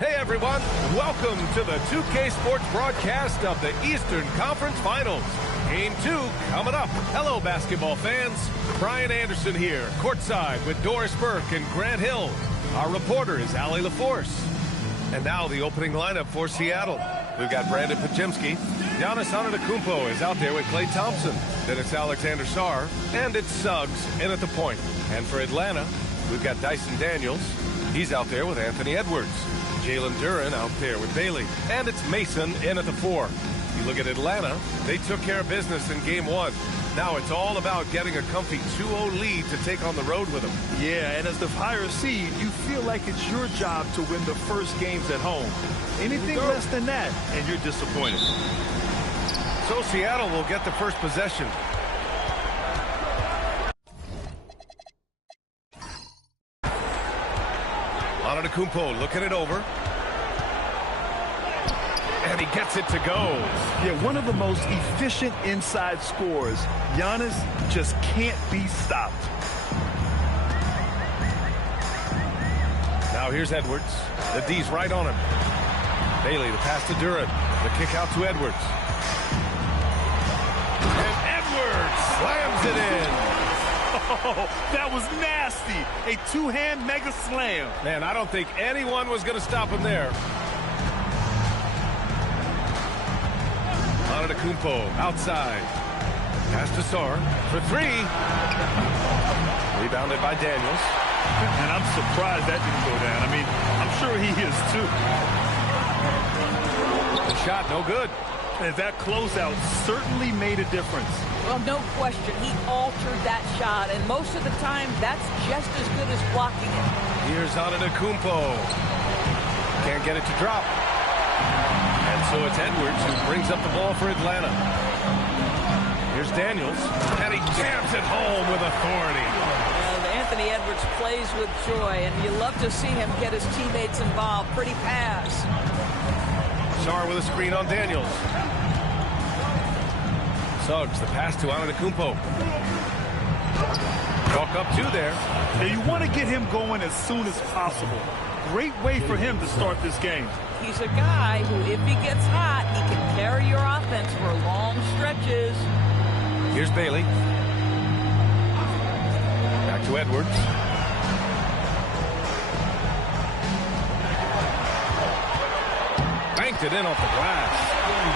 Hey everyone, welcome to the 2K Sports broadcast of the Eastern Conference Finals. Game 2 coming up. Hello basketball fans. Brian Anderson here, courtside with Doris Burke and Grant Hill. Our reporter is Allie LaForce. And now the opening lineup for Seattle. We've got Brandon Pajemski. Giannis Antetokounmpo is out there with Klay Thompson. Then it's Alexander Sarr. And it's Suggs in at the point. And for Atlanta, we've got Dyson Daniels. He's out there with Anthony Edwards. Jalen Duren out there with Bailey. And it's Mason in at the 4. You look at Atlanta, they took care of business in Game 1. Now it's all about getting a comfy 2-0 lead to take on the road with them. Yeah, and as the higher seed, you feel like it's your job to win the first games at home. Anything less than that, and you're disappointed. So Seattle will get the first possession. Antetokounmpo looking it over. And he gets it to go. Yeah, one of the most efficient inside scorers. Giannis just can't be stopped. Now here's Edwards. The D's right on him. Bailey, the pass to Duren. The kick out to Edwards. And Edwards slams it in. Oh, that was nasty. A two-hand mega slam. Man, I don't think anyone was going to stop him there. Antetokounmpo outside. Pass to Sarr for 3. Rebounded by Daniels. And I'm surprised that didn't go down. I mean, I'm sure he is too. The shot no good. And that closeout certainly made a difference. Well, no question. He altered that shot, and most of the time, that's just as good as blocking it. Here's Antetokounmpo. Can't get it to drop. And so it's Edwards who brings up the ball for Atlanta. Here's Daniels, and he jams it home with authority. And Anthony Edwards plays with joy, and you love to see him get his teammates involved. Pretty pass. Sarr with a screen on Daniels. Suggs, the pass to Antetokounmpo. Walk up 2 there. Now you want to get him going as soon as possible. Great way for him to start this game. He's a guy who, if he gets hot, he can carry your offense for long stretches. Here's Bailey. Back to Edwards. Banked it in off the glass.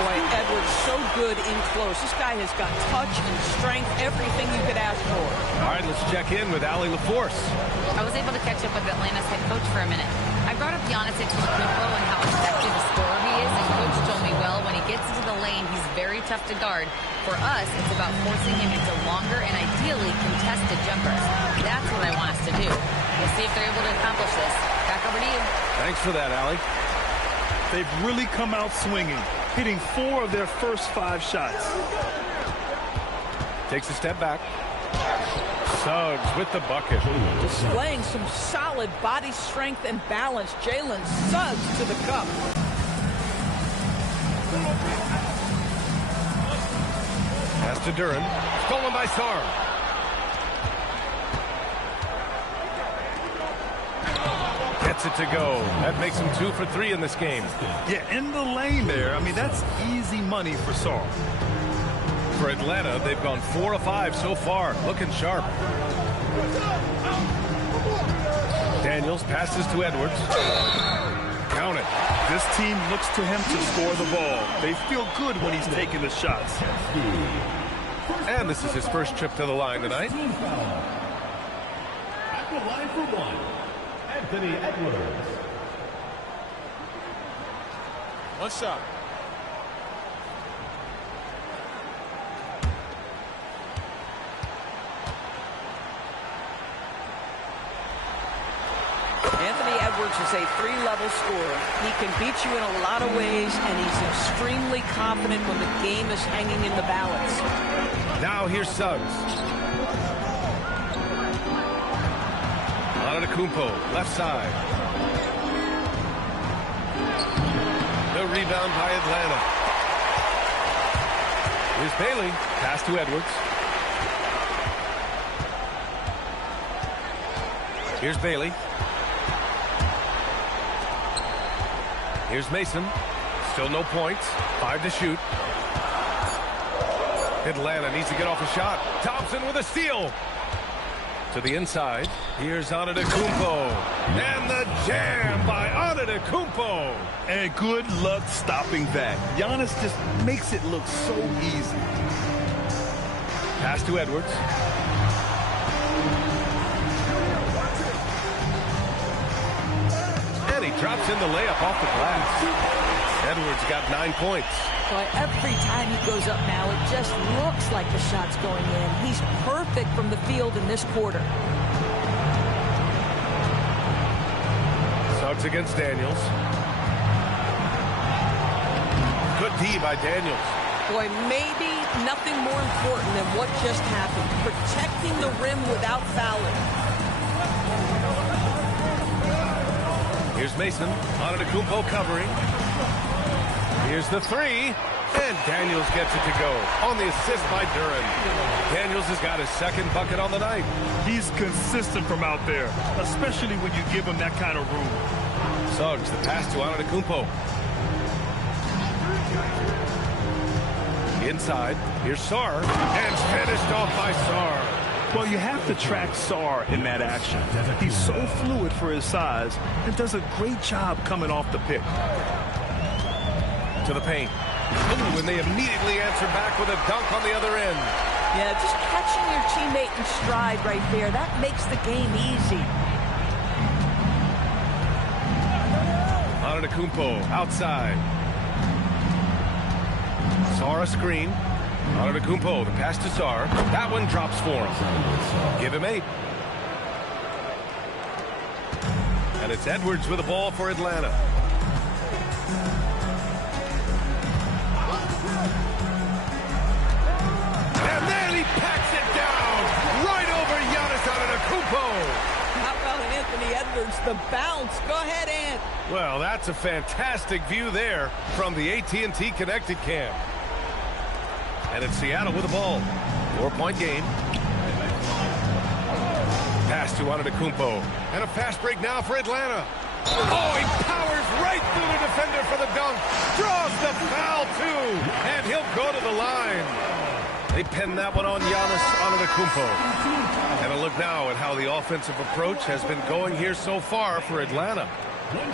Boy, Edwards so good in close. This guy has got touch and strength, everything you could ask for. All right, let's check in with Allie LaForce. I was able to catch up with Atlanta's head coach for a minute. I brought up Giannis Antetokounmpo and how effective a scorer he is, and coach told me, well, when he gets into the lane, he's very tough to guard. For us, it's about forcing him into longer and ideally contested jumpers. That's what I want us to do. We'll see if they're able to accomplish this. Back over to you. Thanks for that, Allie. They've really come out swinging, hitting 4 of their first 5 shots. Takes a step back. Suggs with the bucket. Displaying some solid body strength and balance. Jalen Suggs to the cup. Pass to Duren. Stolen by Sarr. Gets it to go. That makes him 2 for 3 in this game. Yeah, in the lane there. I mean, that's easy money for Sarr. For Atlanta, they've gone 4 of 5 so far. Looking sharp. Daniels passes to Edwards. Count it. This team looks to him to score the ball. They feel good when he's taking the shots. And this is his first trip to the line tonight. At the line for 1, Anthony Edwards. One shot. Anthony Edwards is a 3-level scorer. He can beat you in a lot of ways, and he's extremely confident when the game is hanging in the balance. Now here's Suggs. Antetokounmpo, left side. The rebound by Atlanta. Here's Bailey. Pass to Edwards. Here's Bailey. Here's Mason. Still no points. 5 to shoot. Atlanta needs to get off a shot. Thompson with a steal. To the inside. Here's Antetokounmpo. And the jam by Antetokounmpo. And good luck stopping that. Giannis just makes it look so easy. Pass to Edwards. And he drops in the layup off the glass. Edwards got 9 points. Boy, every time he goes up now, it just looks like the shot's going in. He's perfect from the field in this quarter. Suggs against Daniels. Good D by Daniels. Boy, maybe nothing more important than what just happened. Protecting the rim without fouling. Here's Mason. Antetokounmpo covering. Here's the three. And Daniels gets it to go on the assist by Duren. Daniels has got his second bucket on the night. He's consistent from out there, especially when you give him that kind of room. Suggs, the pass to Antetokounmpo. Inside, here's Sarr, and finished off by Sarr. Well, you have to track Sarr in that action. He's so fluid for his size and does a great job coming off the pick. To the paint. Ooh, and they immediately answer back with a dunk on the other end. Yeah, just catching your teammate in stride right there, that makes the game easy. Antetokounmpo outside. Sarr a screen. Antetokounmpo, the pass to Sarr. That one drops for him. Give him 8. And it's Edwards with the ball for Atlanta. And then he packs it down right over Giannis Antetokounmpo. How about Anthony Edwards, the bounce? Go ahead, Ant. Well, that's a fantastic view there from the AT&T Connected Cam. And it's Seattle with the ball. 4-point game. Pass to Antetokounmpo. And a fast break now for Atlanta. Oh, he powers right through the defender for the dunk. Draws the foul, too. And he'll go to the line. They pin that one on Giannis Antetokounmpo. And a look now at how the offensive approach has been going here so far for Atlanta.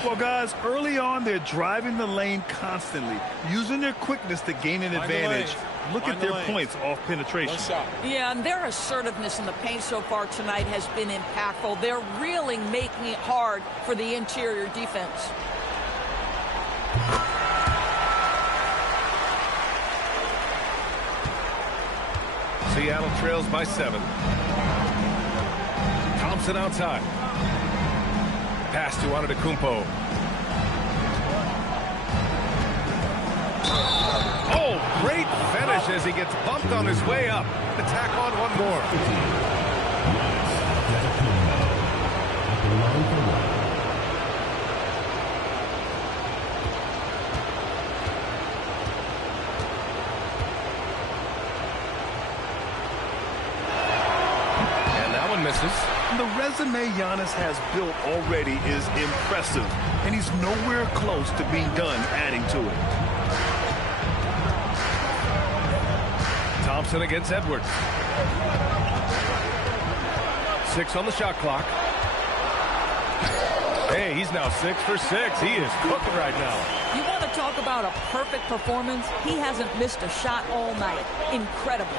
Well, guys, early on, they're driving the lane constantly, using their quickness to gain an advantage. Look at their points off penetration. Yeah, and their assertiveness in the paint so far tonight has been impactful. They're really making it hard for the interior defense. Seattle trails by 7. Thompson outside. Pass to Antetokounmpo. Oh, great finish as he gets bumped on his way up. Attack on one more. And that one misses. The resume Giannis has built already is impressive, and he's nowhere close to being done adding to it. Thompson against Edwards. 6 on the shot clock. Hey, he's now 6 for 6. He is cooking right now. You want to talk about a perfect performance? He hasn't missed a shot all night. Incredible.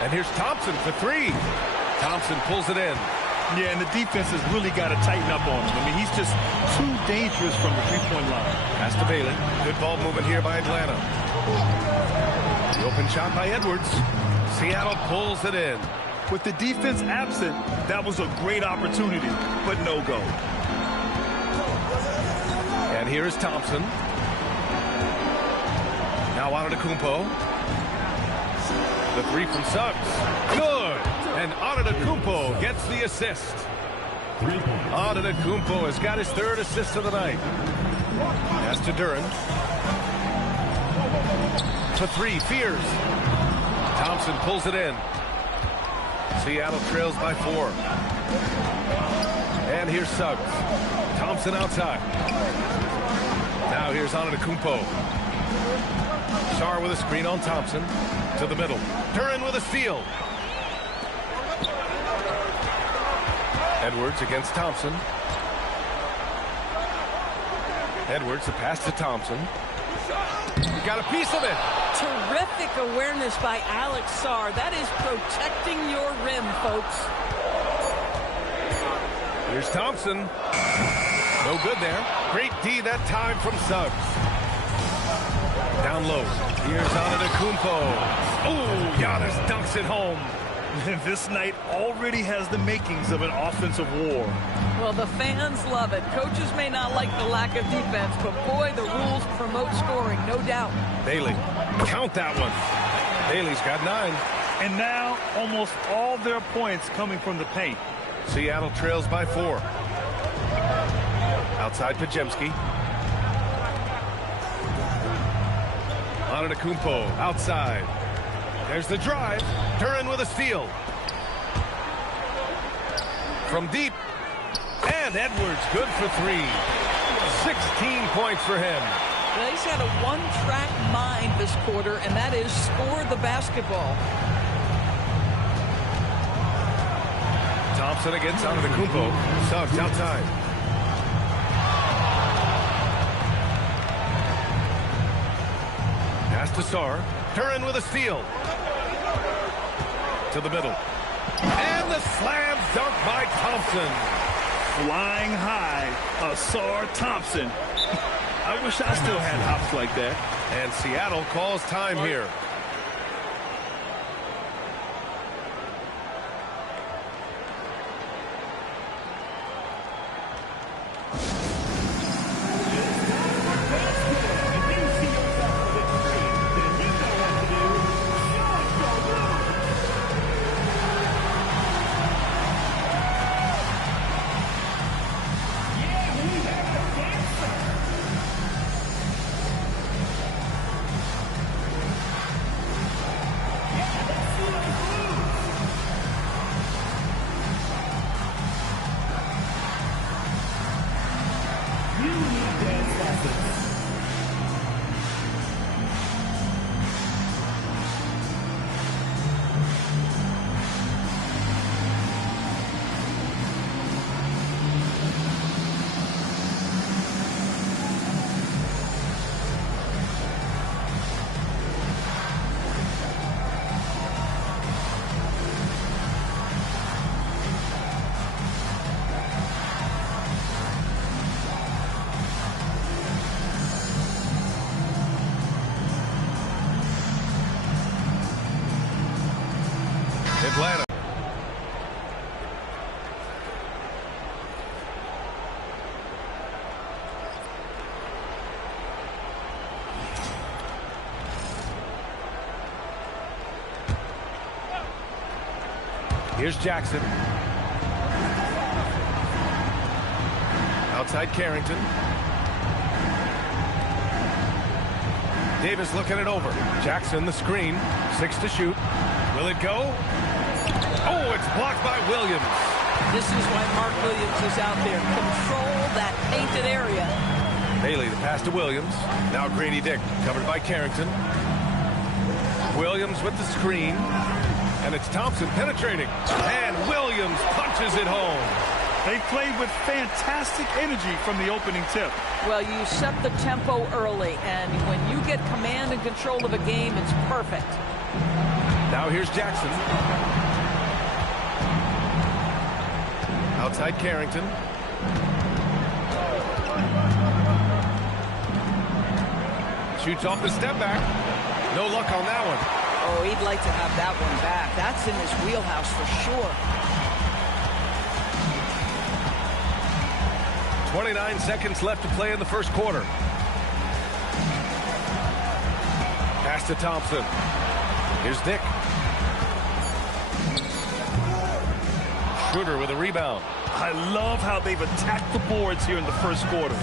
And here's Thompson for 3. Thompson pulls it in. Yeah, and the defense has really got to tighten up on him. I mean, he's just too dangerous from the three-point line. Pass to Bailey. Good ball movement here by Atlanta. The open shot by Edwards. Seattle pulls it in. With the defense absent, that was a great opportunity, but no go. And here is Thompson. Now Antetokounmpo. The 3 from Suggs. Good. And Antetokounmpo gets the assist. Antetokounmpo has got his 3rd assist of the night. Pass to Duren. To 3. Fears. Thompson pulls it in. Seattle trails by 4. And here Here's Suggs. Thompson outside. Now here's Antetokounmpo. Sarr with a screen on Thompson. To the middle. Duren with a steal. Edwards against Thompson. Edwards, the pass to Thompson. He got a piece of it. Terrific awareness by Alex Sarr. That is protecting your rim, folks. Here's Thompson. No good there. Great D that time from Suggs. Down low. Here's Antetokounmpo. Oh, Giannis dunks it home. This night already has the makings of an offensive war. Well, the fans love it. Coaches may not like the lack of defense, but boy, the rules promote scoring, no doubt. Bailey, count that one. Bailey's got 9. And now almost all their points coming from the paint. Seattle trails by 4. Outside Pajemski. Antetokounmpo outside. There's the drive. Duren with a steal. From deep. And Edwards good for 3. 16 points for him. Well, he's had a one-track mind this quarter, and that is score the basketball. Thompson against Antetokounmpo. Suggs outside. Pass to Sarr. Duren with a steal. To the middle. And the slam dunk by Thompson. Flying high, Sarr Thompson. I wish I still had hops like that. And Seattle calls time here. Atlanta. Here's Jackson. Outside Carrington. Davis looking it over. Jackson the screen. 6 to shoot. Will it go? Oh, it's blocked by Williams. This is why Mark Williams is out there. Control that painted area. Bailey, the pass to Williams. Now Grady Dick, covered by Carrington. Williams with the screen. And it's Thompson penetrating. And Williams punches it home. They played with fantastic energy from the opening tip. Well, you set the tempo early, and when you get command and control of a game, it's perfect. Now here's Jackson. Outside Carrington. Shoots off the step back. No luck on that one. Oh, he'd like to have that one back. That's in his wheelhouse for sure. 29 seconds left to play in the first quarter. Pass to Thompson. Here's Dick. Schroeder with a rebound. I love how they've attacked the boards here in the first quarter.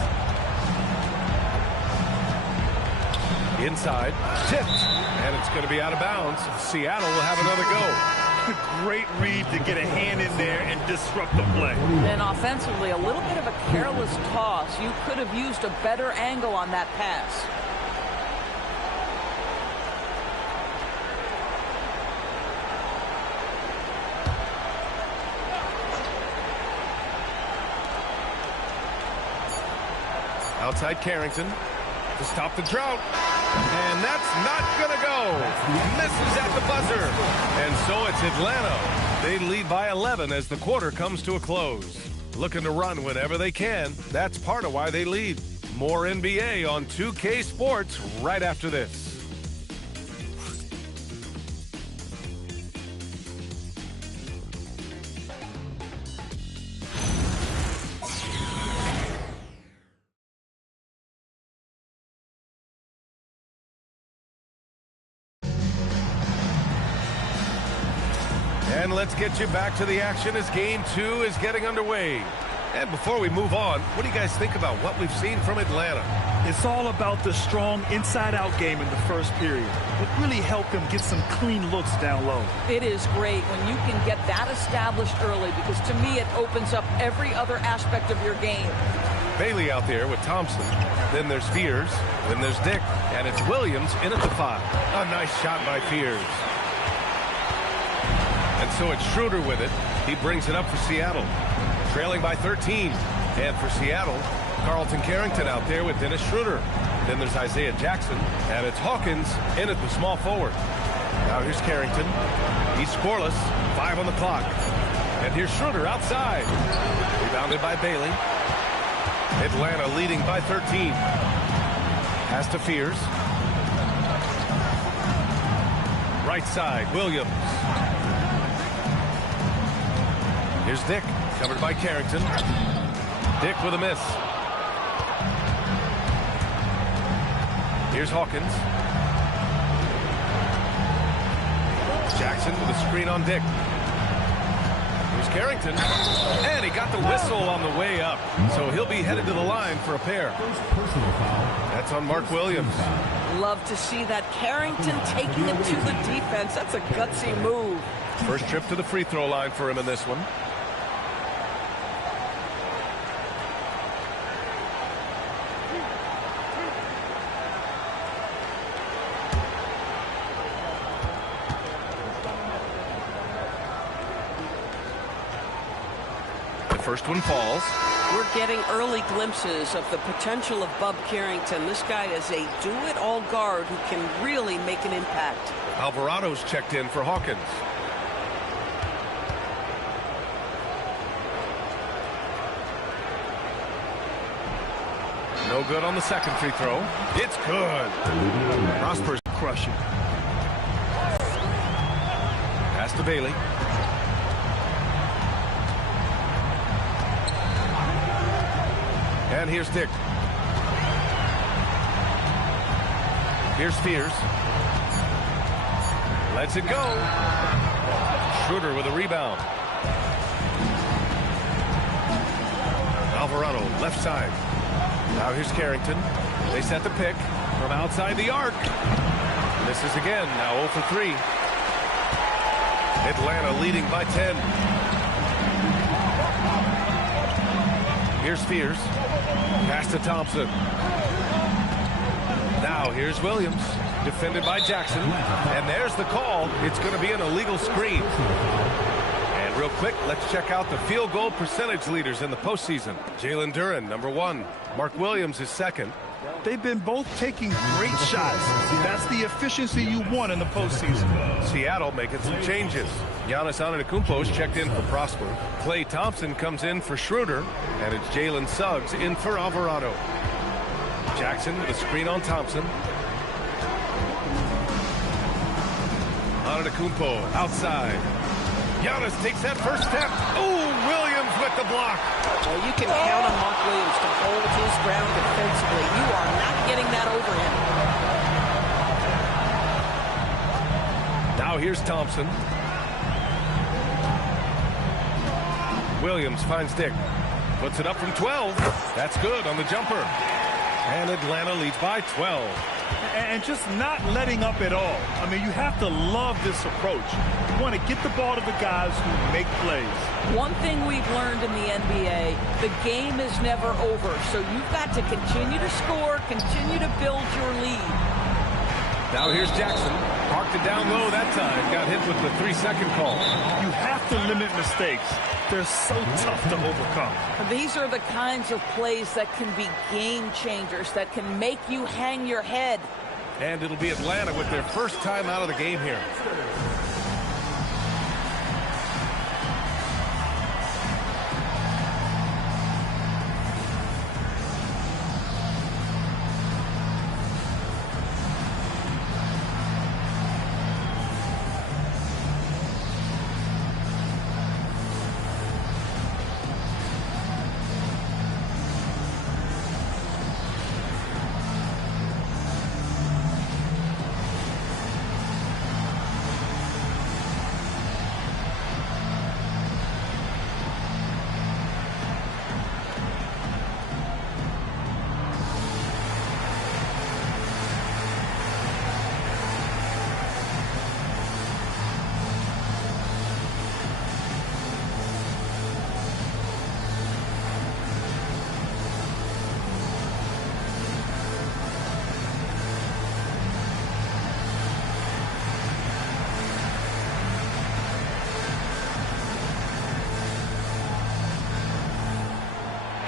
Inside, tipped, and it's going to be out of bounds. Seattle will have another go. great read to get a hand in there and disrupt the play. And offensively, a little bit of a careless toss. You could have used a better angle on that pass. Outside Carrington to stop the drought. And that's not going to go. Misses at the buzzer. And so it's Atlanta. They lead by 11 as the quarter comes to a close. Looking to run whenever they can. That's part of why they lead. More NBA on 2K Sports right after this. And let's get you back to the action as Game 2 is getting underway. And before we move on, what do you guys think about what we've seen from Atlanta? It's all about the strong inside-out game in the first period. It really helped them get some clean looks down low. It is great when you can get that established early, because to me it opens up every other aspect of your game. Bailey out there with Thompson. Then there's Fears. Then there's Dick. And it's Williams in at the 5. A nice shot by Fears. And so it's Schroeder with it. He brings it up for Seattle. Trailing by 13. And for Seattle, Carlton Carrington out there with Dennis Schroeder. Then there's Isaiah Jackson. And it's Hawkins in at the small forward. Now here's Carrington. He's scoreless. 5 on the clock. And here's Schroeder outside. Rebounded by Bailey. Atlanta leading by 13. Pass to Fears. Right side, Williams. Here's Dick, covered by Carrington. Dick with a miss. Here's Hawkins. Jackson with a screen on Dick. Here's Carrington. And he got the whistle on the way up. So he'll be headed to the line for a pair. That's on Mark Williams. Love to see that. Carrington taking it to the defense. That's a gutsy move. First trip to the free throw line for him in this one. First one falls. We're getting early glimpses of the potential of Bub Carrington. This guy is a do-it-all guard who can really make an impact. Alvarado's checked in for Hawkins. No good on the second free throw. It's good. Prosper's crushing. Pass to Bailey. And here's Dick. Here's Fears. Lets it go. Schroeder with a rebound. Alvarado, left side. Now here's Carrington. They set the pick from outside the arc. Misses again. Now 0 for 3. Atlanta leading by 10. Here's Fears. Pass to Thompson. Now here's Williams. Defended by Jackson. And there's the call. It's going to be an illegal screen. And real quick, let's check out the field goal percentage leaders in the postseason. Jalen Duren, number 1. Mark Williams is second. They've been both taking great shots. That's the efficiency you want in the postseason. Seattle making some changes. Giannis Antetokounmpo is checked in for Prosper. Klay Thompson comes in for Schroeder. And it's Jalen Suggs in for Alvarado. Jackson with a screen on Thompson. Antetokounmpo outside. Giannis takes that first step. Ooh, Williams with the block. Well, you can count on Mark Williams to hold his ground defensively. You are not getting that over him. Now here's Thompson. Williams finds Dick. Puts it up from 12. That's good on the jumper. And Atlanta leads by 12. And just not letting up at all. I mean, you have to love this approach. You want to get the ball to the guys who make plays. One thing we've learned in the NBA, the game is never over. So you've got to continue to score, continue to build your lead. Now here's Jackson. Parked it down low that time. Got hit with the 3-second call. You have to limit mistakes. They're so tough to overcome. These are the kinds of plays that can be game changers, that can make you hang your head. And it'll be Atlanta with their first time out of the game here.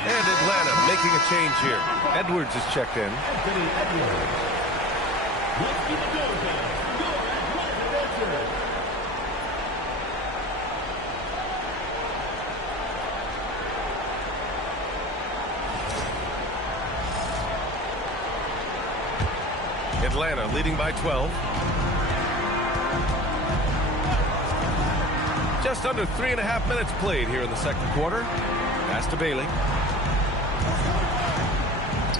And Atlanta making a change here. Edwards is checked in. Atlanta leading by 12. Just under 3.5 minutes played here in the second quarter. Pass to Bailey.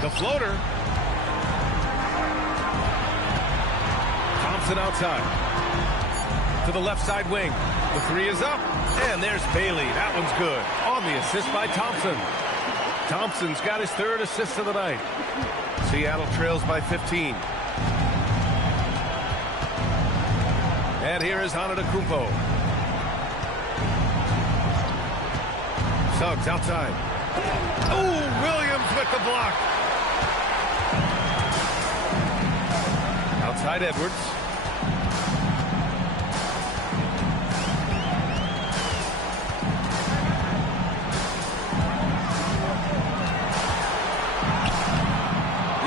The floater. Thompson outside. To the left side wing. The three is up. And there's Bailey. That one's good. On the assist by Thompson. Thompson's got his third assist of the night. Seattle trails by 15. And here is Antetokounmpo. Suggs outside. Oh, Williams with the block. Outside Edwards.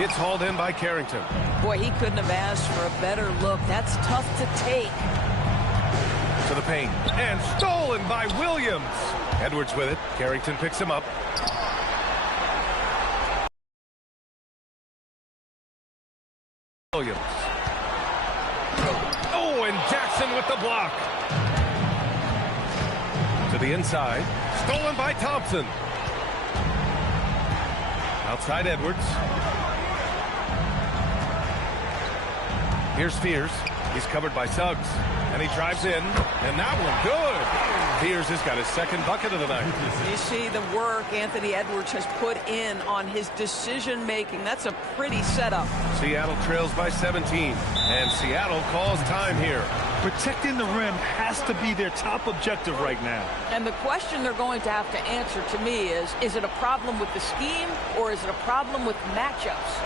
It's hauled in by Carrington. Boy, he couldn't have asked for a better look. That's tough to take. To the paint. And stolen by Williams. Edwards with it. Carrington picks him up. Williams. Oh, and Jackson with the block. To the inside. Stolen by Thompson. Outside Edwards. Here's Fears. He's covered by Suggs. And he drives in. And that one good. Fears has got his second bucket of the night. You see the work Anthony Edwards has put in on his decision making. That's a pretty setup. Seattle trails by 17. And Seattle calls time here. Protecting the rim has to be their top objective right now. And the question they're going to have to answer to me is it a problem with the scheme or is it a problem with matchups?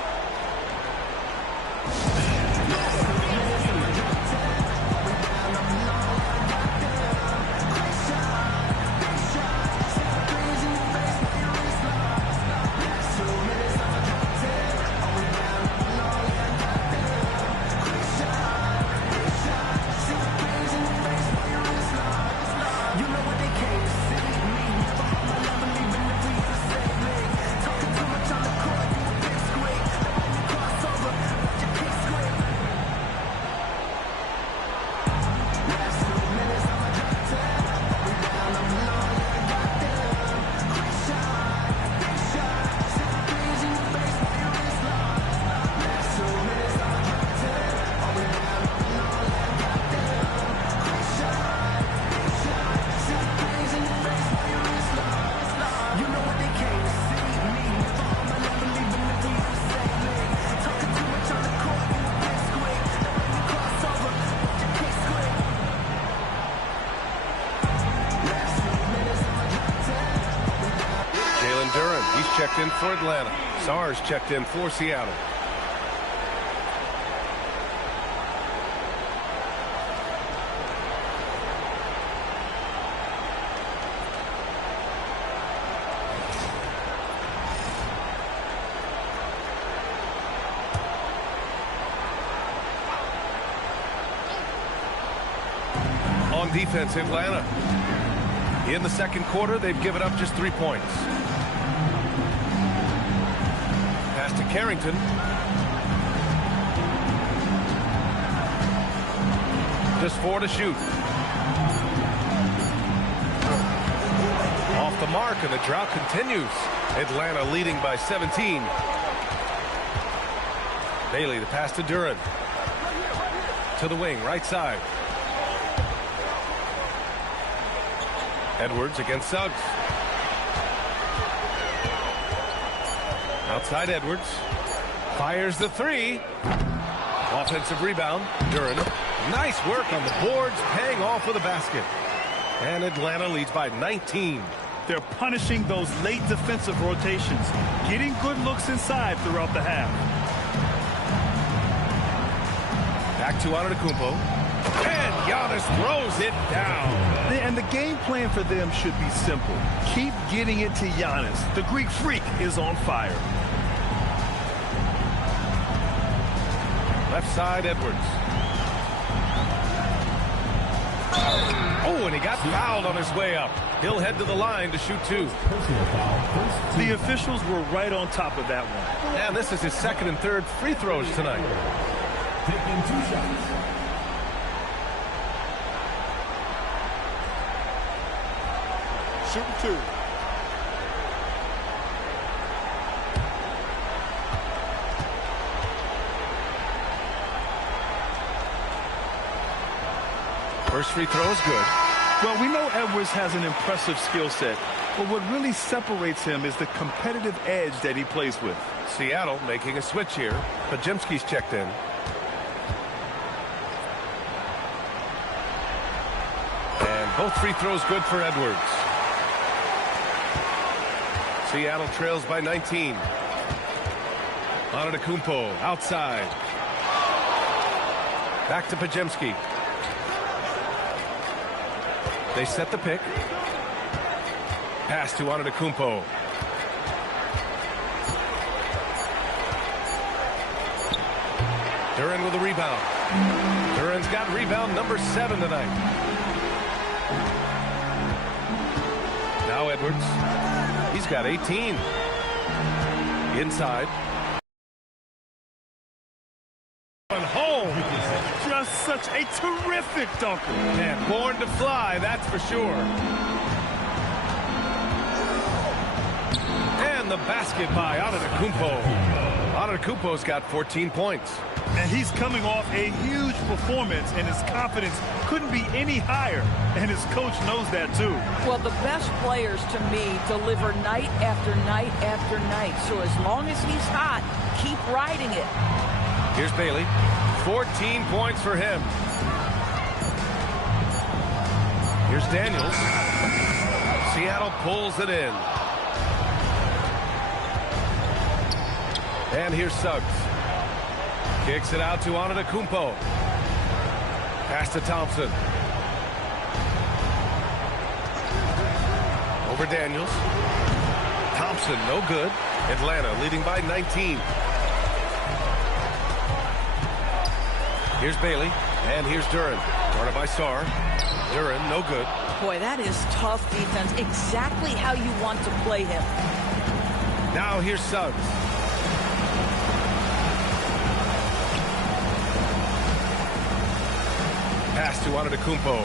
And Duran, he's checked in for Atlanta. Sar's checked in for Seattle. On defense, Atlanta. In the second quarter, they've given up just 3 points. Pass to Carrington. Just 4 to shoot. Off the mark, and the drought continues. Atlanta leading by 17. Bailey, the pass to Duran. To the wing, right side. Edwards against Suggs. Outside Edwards. Fires the 3. Offensive rebound. Duran. Nice work on the boards, paying off with a basket. And Atlanta leads by 19. They're punishing those late defensive rotations, getting good looks inside throughout the half. Back to Antetokounmpo. And Giannis throws it down. And the game plan for them should be simple. Keep getting it to Giannis. The Greek freak is on fire. Left side, Edwards. Oh, and he got fouled on his way up. He'll head to the line to shoot 2. The officials were right on top of that one. And this is his second and third free throws tonight. Taking 2 shots. Shooting 2. First free throw is good. Well, we know Edwards has an impressive skill set, but what really separates him is the competitive edge that he plays with. Seattle making a switch here. Pajemski's checked in. And both free throws good for Edwards. Seattle trails by 19. Antetokounmpo outside. Back to Pajemski. They set the pick. Pass to Antetokounmpo. Duran with a rebound. Duran's got rebound number 7 tonight. Now Edwards. He's got 18. Inside. And home. Just such a terrific dunker. And born to fly, that's for sure. And the basket by Antetokounmpo. Antetokounmpo's got 14 points. And he's coming off a huge performance, and his confidence couldn't be any higher. And his coach knows that, too. Well, the best players, to me, deliver night after night after night. So as long as he's hot, keep riding it. Here's Bailey. 14 points for him. Here's Daniels. Seattle pulls it in. And here's Suggs. Kicks it out to Antetokounmpo. Pass to Thompson. Over Daniels. Thompson, no good. Atlanta leading by 19. Here's Bailey. And here's Duran. Guarded by Sar. Duran, no good. Boy, that is tough defense. Exactly how you want to play him. Now here's Suggs. Pass to Antetokounmpo.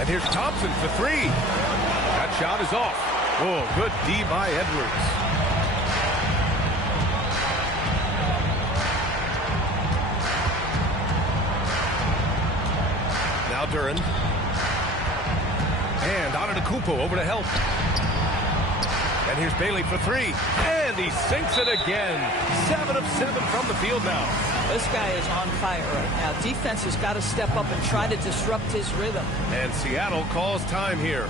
And here's Thompson for 3. That shot is off. Oh, good D by Edwards. Now Duran. And Antetokounmpo over to help. And here's Bailey for 3. And he sinks it again. 7 of 7 from the field now. This guy is on fire right now. Defense has got to step up and try to disrupt his rhythm. And Seattle calls time here.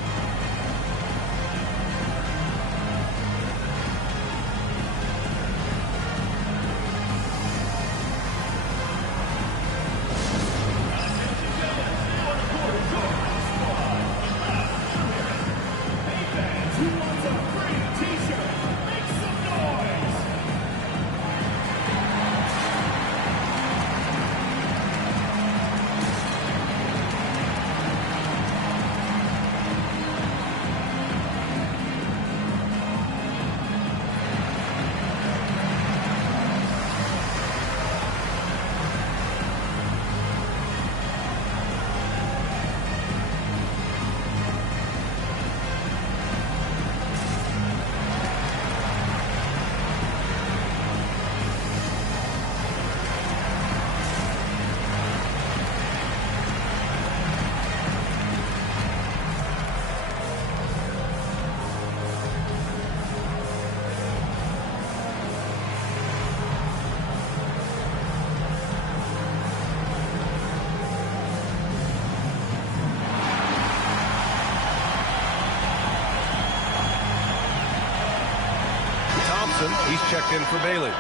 Thompson, he's checked in for Bailey.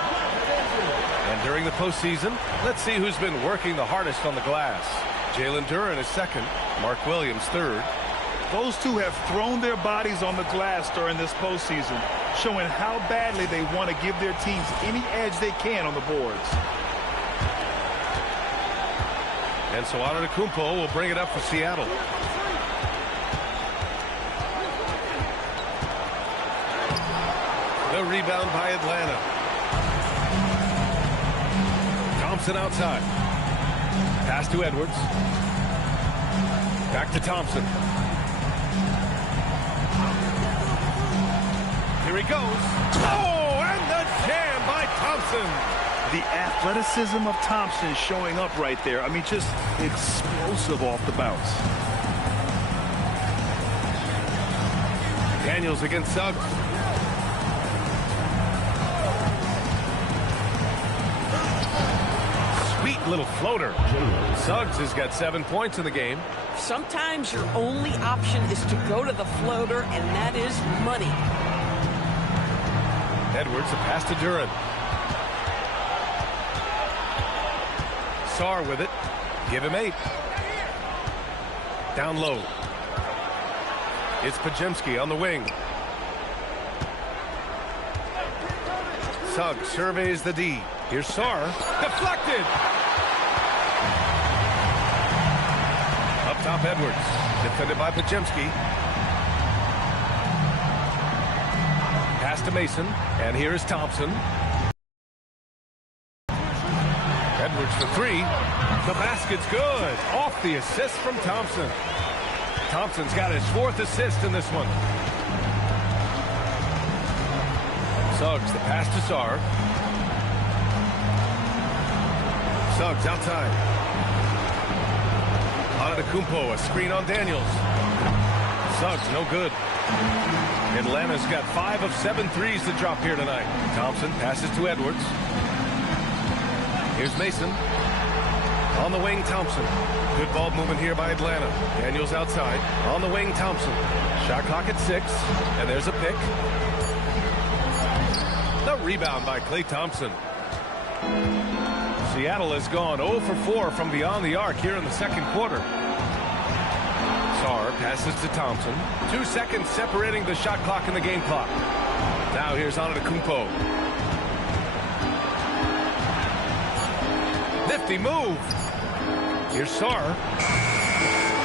And during the postseason, let's see who's been working the hardest on the glass. Jalen Duren is second, Mark Williams third. Those two have thrown their bodies on the glass during this postseason, showing how badly they want to give their teams any edge they can on the boards. And so Antetokounmpo will bring it up for Seattle. The rebound by Atlanta. Thompson outside. Pass to Edwards. Back to Thompson. Here he goes. Oh, and the jam by Thompson. The athleticism of Thompson showing up right there. I mean, just explosive off the bounce. Daniels against Suggs. Sweet little floater. Suggs has got 7 points in the game. Sometimes your only option is to go to the floater, and that is money. Edwards, a pass to Duren. Sarr with it. Give him 8. Down low. It's Podziemski on the wing. Suggs surveys the D. Here's Sarr. Deflected. Up top, Edwards. Defended by Podziemski. Pass to Mason. And here is Thompson. Edwards for 3. The basket's good. Off the assist from Thompson. Thompson's got his 4th assist in this one. Suggs, the pass to Sarr. Suggs outside. Antetokounmpo, a screen on Daniels. Suggs, no good. Atlanta's got 5 of 7 threes to drop here tonight. Thompson passes to Edwards. Here's Mason. On the wing, Thompson. Good ball movement here by Atlanta. Daniels outside. On the wing, Thompson. Shot clock at 6. And there's a pick. The rebound by Klay Thompson. Seattle has gone 0 for 4 from beyond the arc here in the second quarter. Sarr passes to Thompson. 2 seconds separating the shot clock and the game clock. Now here's Antetokounmpo. Nifty move. Here's Sarr.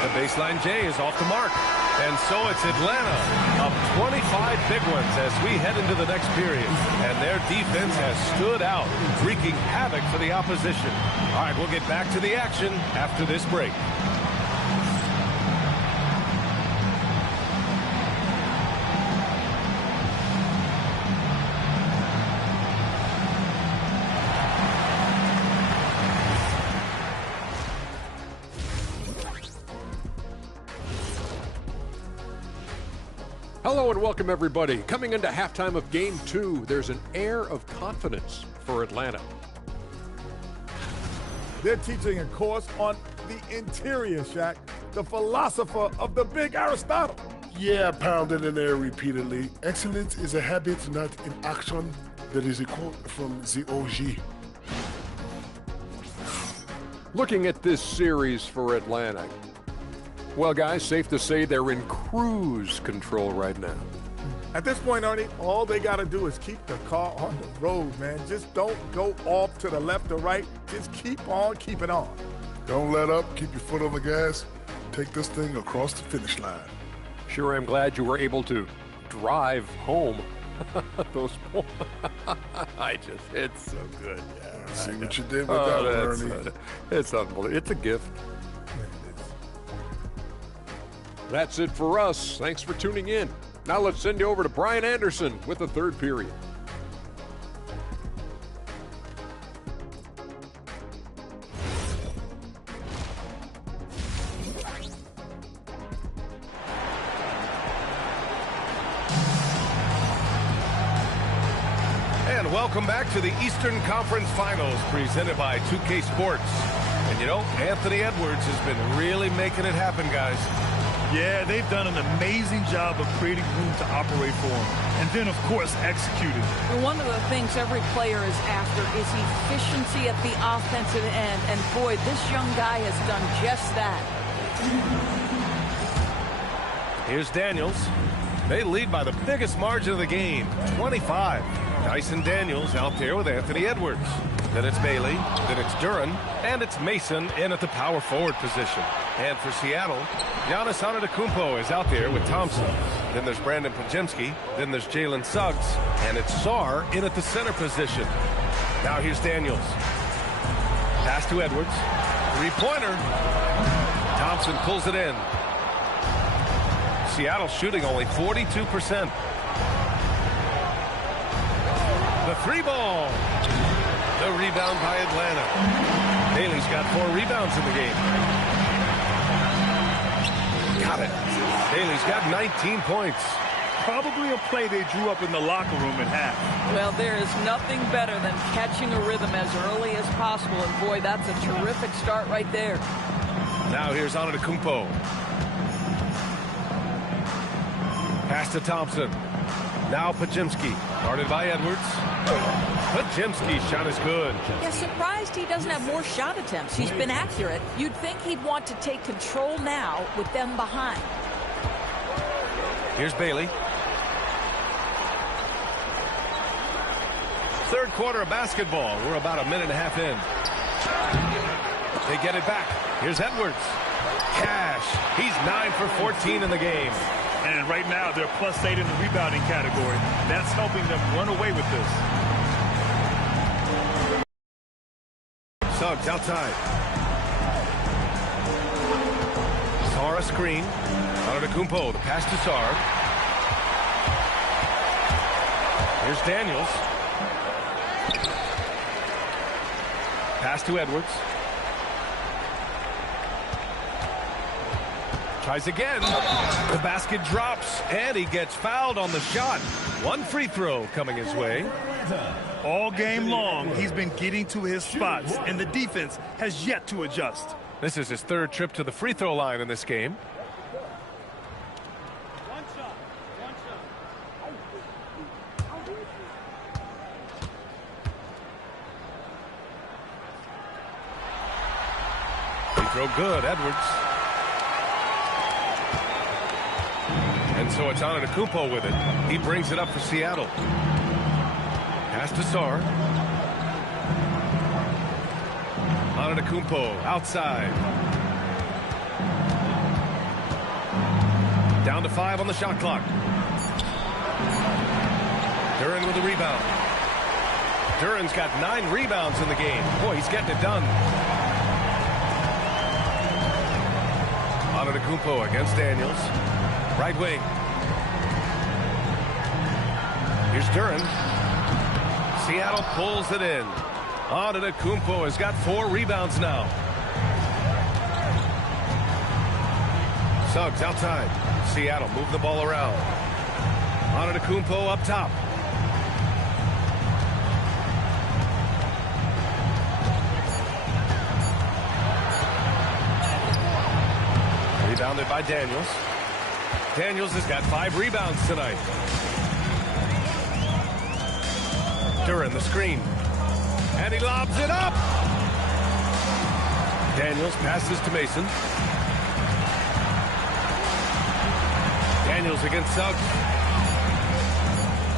The baseline J is off the mark. And so it's Atlanta up 25 big ones as we head into the next period. And their defense has stood out, wreaking havoc for the opposition. All right, we'll get back to the action after this break. Hello and welcome, everybody. Coming into halftime of Game 2, there's an air of confidence for Atlanta. They're teaching a course on the interior, Shaq, the philosopher of the big Aristotle. Yeah, pounded in there repeatedly. Excellence is a habit, not an action. That is a quote from the OG. Looking at this series for Atlanta, well, guys, safe to say they're in cruise control right now. At this point, Ernie, all they got to do is keep the car on the road, man. Just don't go off to the left or right. Just keep on keeping on. Don't let up. Keep your foot on the gas. Take this thing across the finish line. Sure, I'm glad you were able to drive home. Those points. It's so good. Yeah, see what you did with that, Ernie. It's unbelievable. It's a gift. That's it for us. Thanks for tuning in. Now let's send you over to Brian Anderson with the third period. And welcome back to the Eastern Conference Finals presented by 2K Sports. And you know, Anthony Edwards has been really making it happen, guys. Yeah, they've done an amazing job of creating room to operate for him. And then, of course, executing. One of the things every player is after is efficiency at the offensive end. And, boy, this young guy has done just that. Here's Daniels. They lead by the biggest margin of the game, 25. Dyson Daniels out there with Anthony Edwards. Then it's Bailey, then it's Duran, and it's Mason in at the power forward position. And for Seattle, Giannis Antetokounmpo is out there with Thompson. Then there's Brandon Podziemski, then there's Jalen Suggs, and it's Sarr in at the center position. Now here's Daniels. Pass to Edwards. Three-pointer. Thompson pulls it in. Seattle shooting only 42%. The three ball. The rebound by Atlanta. Bailey's got 4 rebounds in the game. Got it. Bailey's got 19 points. Probably a play they drew up in the locker room at half. Well, there is nothing better than catching a rhythm as early as possible. And, boy, that's a terrific start right there. Now here's Antetokounmpo. Pass to Thompson. Now Podziemski. Guarded by Edwards. Podziemski's shot is good. Yeah, surprised he doesn't have more shot attempts. He's been accurate. You'd think he'd want to take control now with them behind. Here's Bailey. Third quarter of basketball. We're about a minute and a half in. They get it back. Here's Edwards. Cash. He's 9 for 14 in the game. And right now, they're +8 in the rebounding category. That's helping them run away with this. Suggs outside. Sarr a screen. Antetokounmpo, the pass to Sarr. Here's Daniels. Pass to Edwards. Tries again. The basket drops, and he gets fouled on the shot. One free throw coming his way. All game long, he's been getting to his spots, and the defense has yet to adjust. This is his third trip to the free throw line in this game. Free throw good, Edwards. And so it's Antetokounmpo with it. He brings it up for Seattle. Pass to Sarr. Antetokounmpo outside. Down to 5 on the shot clock. Duran with the rebound. Duran's got 9 rebounds in the game. Boy, he's getting it done. Antetokounmpo against Daniels. Right wing. Here's Duran. Seattle pulls it in. Antetokounmpo has got 4 rebounds now. Suggs outside. Seattle move the ball around. Antetokounmpo up top. Rebounded by Daniels. Daniels has got 5 rebounds tonight. Duran the screen. And he lobs it up. Daniels passes to Mason. Daniels against Suggs.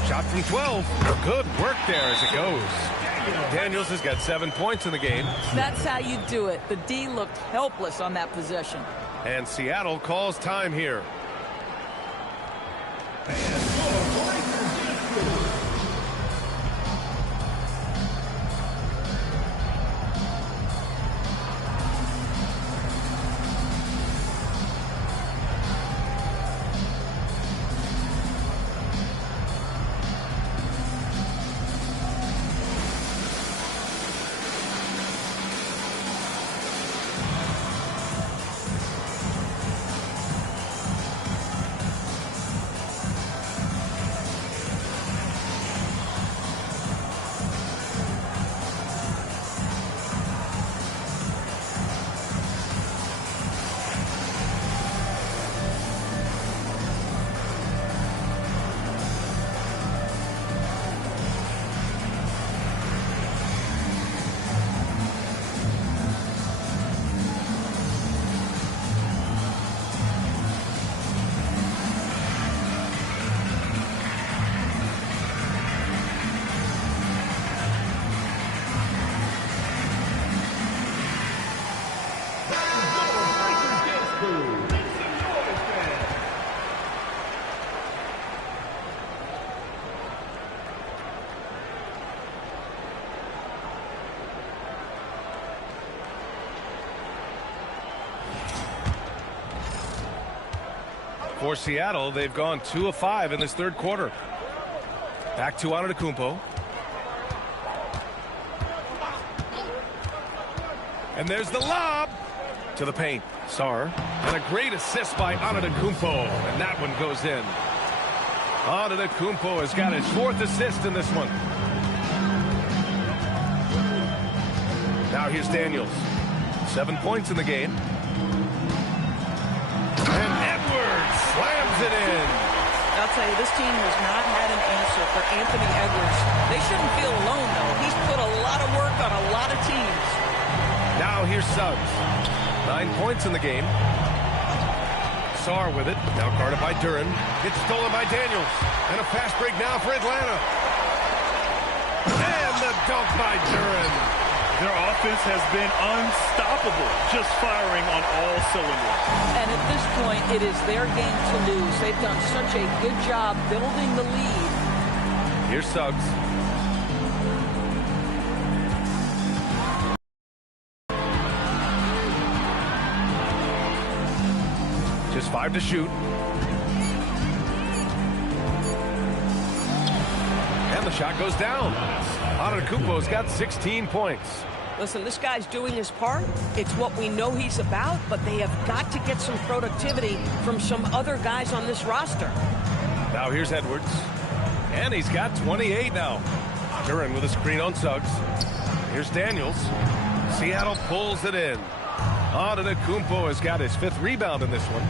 Shot from 12. Good work there as it goes. Daniels has got 7 points in the game. That's how you do it. The D looked helpless on that possession. And Seattle calls time here. For Seattle, they've gone 2 of 5 in this third quarter. Back to Antetokounmpo. And there's the lob to the paint. Sarr. And a great assist by Antetokounmpo. And that one goes in. Antetokounmpo has got his 4th assist in this one. Now here's Daniels. 7 points in the game. And Edwards slams it in. I'll tell you, this team has not had an answer for Anthony Edwards. They shouldn't feel alone, though. He's put a lot of work on a lot of teams. Now here's Suggs. 9 points in the game. Sarr with it. Now guarded by Duran. It's stolen by Daniels. And a fast break now for Atlanta. And the dunk by Duran. Their offense has been unstoppable, just firing on all cylinders. And at this point, it is their game to lose. They've done such a good job building the lead. Here's Suggs. Just 5 to shoot. And the shot goes down. Antetokounmpo's got 16 points. Listen, this guy's doing his part. It's what we know he's about, but they have got to get some productivity from some other guys on this roster. Now here's Edwards. And he's got 28 now. Duran with a screen on Suggs. Here's Daniels. Seattle pulls it in. Antetokounmpo has got his 5th rebound in this one.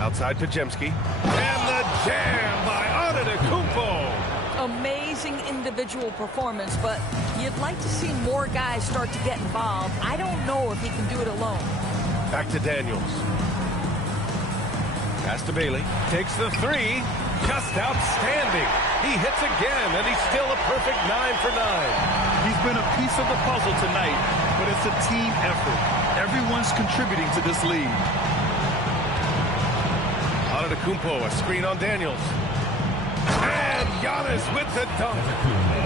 Outside Pajemski. And the jam by Antetokounmpo. Amazing individual performance, but you'd like to see more guys start to get involved. I don't know if he can do it alone. Back to Daniels. Pass to Bailey. Takes the 3. Just outstanding. He hits again, and he's still a perfect 9 for 9. He's been a piece of the puzzle tonight, but it's a team effort. Everyone's contributing to this lead. Antetokounmpo, a screen on Daniels. And Giannis with the dunk.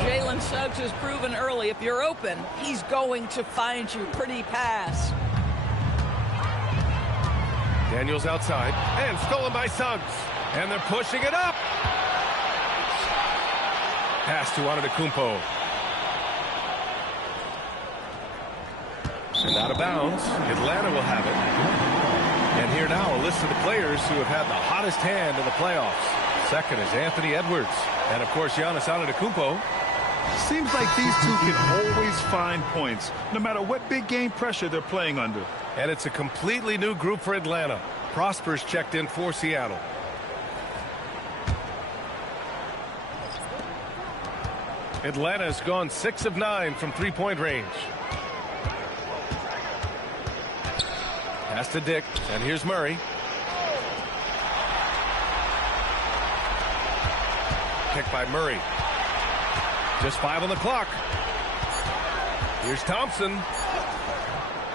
Jalen Suggs has proven early, if you're open, he's going to find you. Pretty pass. Daniels outside, and stolen by Suggs. And they're pushing it up. Pass to Antetokounmpo. And out of bounds. Atlanta will have it. And here now a list of the players who have had the hottest hand in the playoffs. Second is Anthony Edwards. And, of course, Giannis Antetokounmpo. Seems like these two can always find points, no matter what big game pressure they're playing under. And it's a completely new group for Atlanta. Prosper's checked in for Seattle. Atlanta has gone 6 of 9 from 3-point range. Pass to Dick, and here's Murray. Pick by Murray. Just 5 on the clock. Here's Thompson.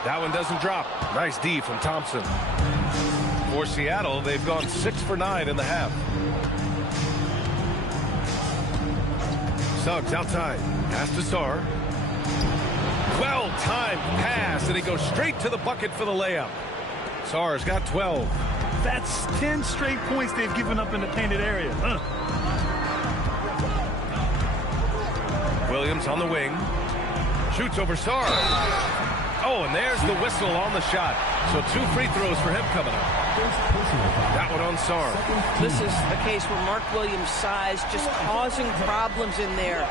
That one doesn't drop. Nice D from Thompson. For Seattle, they've gone 6 for 9 in the half. Suggs outside. Pass to Sarr. Well-timed pass, and he goes straight to the bucket for the layup. Sarr's got 12. That's 10 straight points they've given up in the painted area. Williams on the wing. Shoots over Sarr. Oh, and there's the whistle on the shot. So 2 free throws for him coming up. That one on Sarr. This is a case where Mark Williams' size just causing problems in there.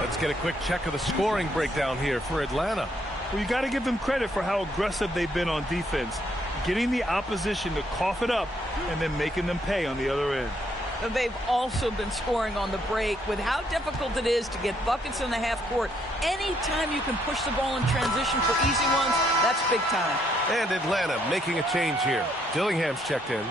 Let's get a quick check of the scoring breakdown here for Atlanta. Well, you got to give them credit for how aggressive they've been on defense, getting the opposition to cough it up and then making them pay on the other end. They've also been scoring on the break. With how difficult it is to get buckets in the half court, anytime you can push the ball in transition for easy ones, that's big time. And Atlanta making a change here. Dillingham's checked in.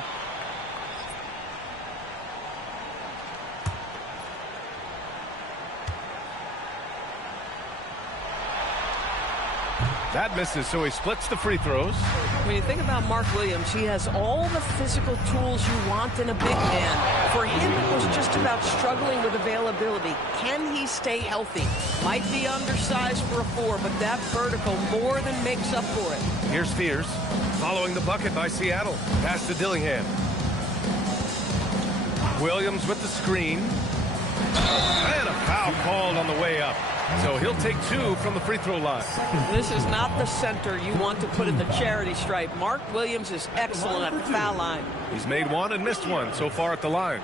That misses, so he splits the free throws. When you think about Mark Williams, he has all the physical tools you want in a big man. For him, it was just about struggling with availability. Can he stay healthy? Might be undersized for a 4, but that vertical more than makes up for it. Here's Fears, following the bucket by Seattle. Pass to Dillingham. Williams with the screen. And a foul called on the way up. So he'll take 2 from the free throw line. This is not the center you want to put in the charity stripe. Mark Williams is excellent at the foul line. He's made 1 and missed 1 so far at the line.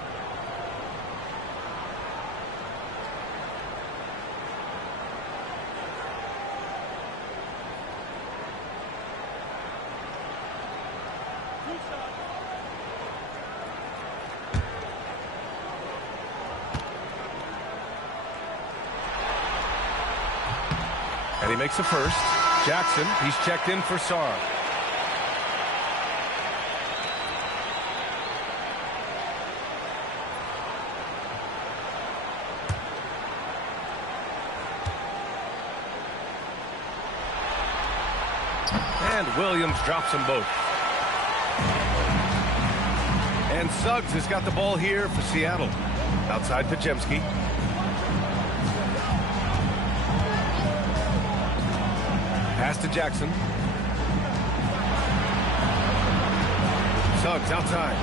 And he makes a first. Jackson, he's checked in for Sarr. And Williams drops them both. And Suggs has got the ball here for Seattle. Outside Pajemski. Pass to Jackson. Suggs outside.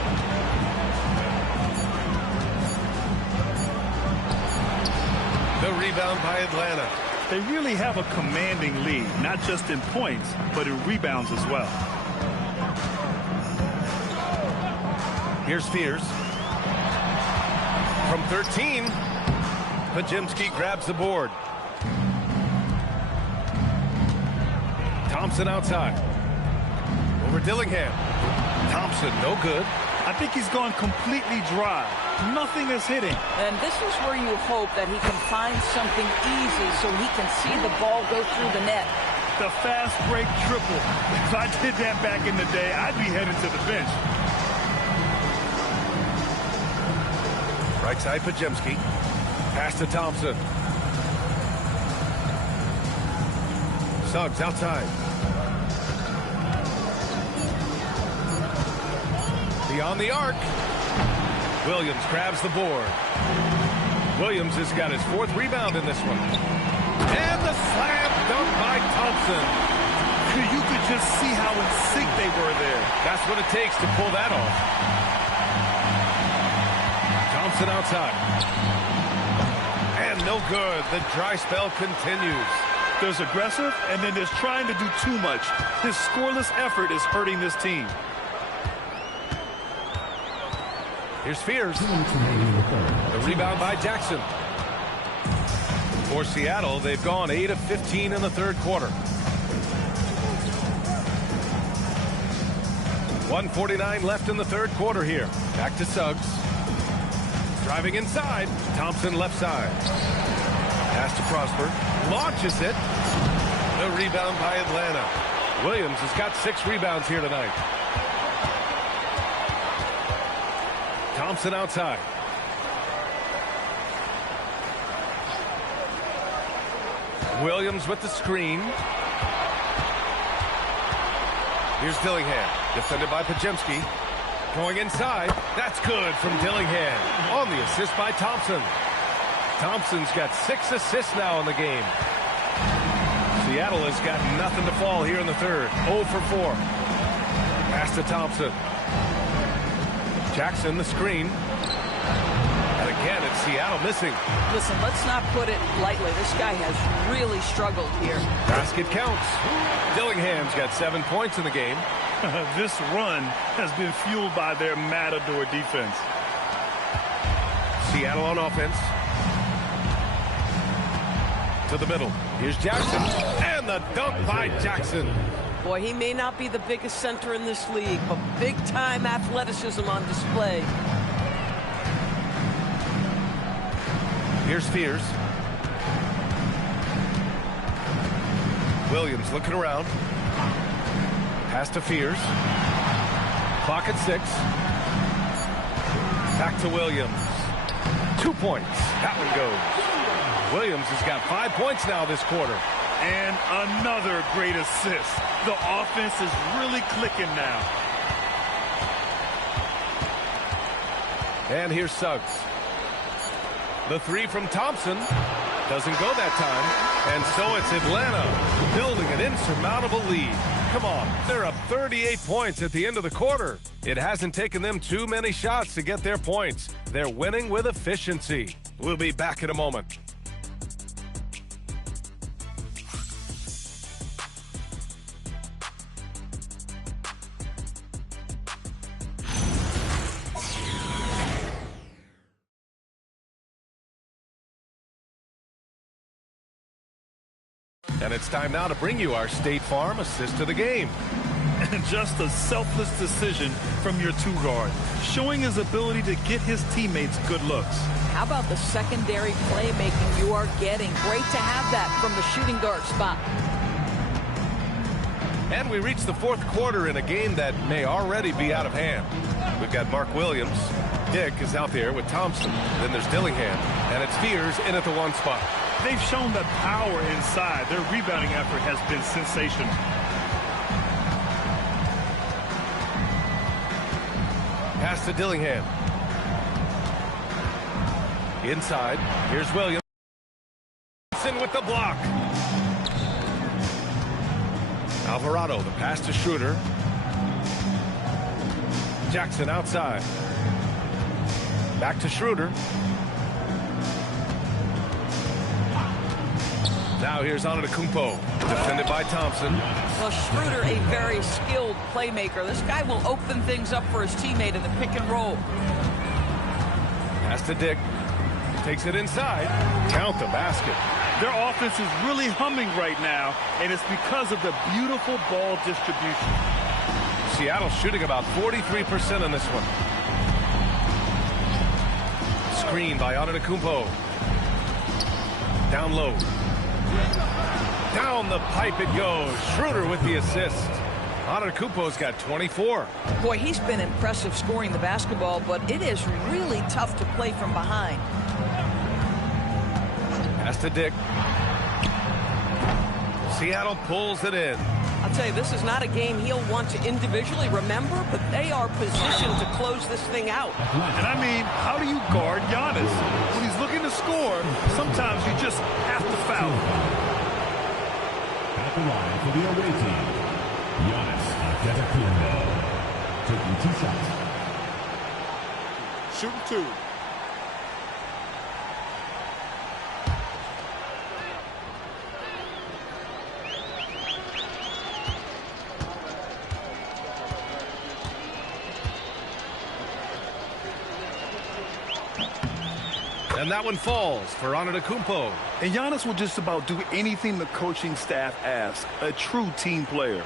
The rebound by Atlanta. They really have a commanding lead, not just in points, but in rebounds as well. Here's Fears. From 13, Pajemski grabs the board. Thompson outside. Over Dillingham. Thompson, no good. I think he's gone completely dry. Nothing is hitting. And this is where you hope that he can find something easy so he can see the ball go through the net. The fast break triple. If I did that back in the day, I'd be headed to the bench. Right side Pajemski. Pass to Thompson. Suggs outside. Beyond the arc. Williams grabs the board. Williams has got his 4th rebound in this one. And the slam dunk by Thompson. You could just see how in sync they were there. That's what it takes to pull that off. Thompson outside. And no good. The dry spell continues. There's aggressive, and then there's trying to do too much. This scoreless effort is hurting this team. Here's Fears. The rebound by Jackson. For Seattle, they've gone 8 of 15 in the 3rd quarter. 1:49 left in the 3rd quarter here. Back to Suggs. Driving inside. Thompson left side. Pass to Prosper. Launches it. The rebound by Atlanta. Williams has got 6 rebounds here tonight. Thompson outside. Williams with the screen. Here's Dillingham. Defended by Pajemski. Going inside. That's good from Dillingham. On the assist by Thompson. Thompson's got 6 assists now in the game. Seattle has got nothing to fall here in the 3rd. 0 for 4. Pass to Thompson. Jackson, the screen. And again, it's Seattle missing. Listen, let's not put it lightly. This guy has really struggled here. Basket counts. Dillingham's got 7 points in the game. This run has been fueled by their matador defense. Seattle on offense. To the middle. Here's Jackson. And the dunk by Jackson. Boy, he may not be the biggest center in this league, but big-time athleticism on display. Here's Fears. Williams looking around. Pass to Fears. Clock at 6. Back to Williams. 2 points. That one goes. Williams has got 5 points now this quarter. And another great assist. The offense is really clicking now. And here's Suggs. The three from Thompson doesn't go that time. And so it's Atlanta building an insurmountable lead. Come on, they're up 38 points at the end of the quarter. It hasn't taken them too many shots to get their points. They're winning with efficiency. We'll be back in a moment. And it's time now to bring you our State Farm assist of the game. And just a selfless decision from your two guard, showing his ability to get his teammates good looks. How about the secondary playmaking you are getting? Great to have that from the shooting guard spot. And we reach the fourth quarter in a game that may already be out of hand. We've got Mark Williams. Dick is out there with Thompson. Then there's Dillingham. And it's Fears in at the one spot. They've shown the power inside. Their rebounding effort has been sensational. Pass to Dillingham. Inside. Here's Williams. With the block. Alvarado, the pass to Schroeder. Jackson outside. Back to Schroeder. Now here's Antetokounmpo, defended by Thompson. Well, Schroeder, a very skilled playmaker. This guy will open things up for his teammate in the pick and roll. Pass to Dick. Takes it inside. Count the basket. Their offense is really humming right now, and it's because of the beautiful ball distribution. Seattle shooting about 43% on this one. Screen by Antetokounmpo. Down low. Down the pipe it goes. Schroeder with the assist. Antetokounmpo's got 24. Boy, he's been impressive scoring the basketball, but it is really tough to play from behind. Pass to Dick. Seattle pulls it in. I'll tell you, this is not a game he'll want to individually remember, but they are positioned to close this thing out. And I mean, how do you guard Giannis? When he's looking to score, sometimes you just have to foul him. At the line for the away team, Giannis Antetokounmpo, taking 2 shots. Shooting 2. And that one falls for Antetokounmpo. And Giannis will just about do anything the coaching staff asks. A true team player.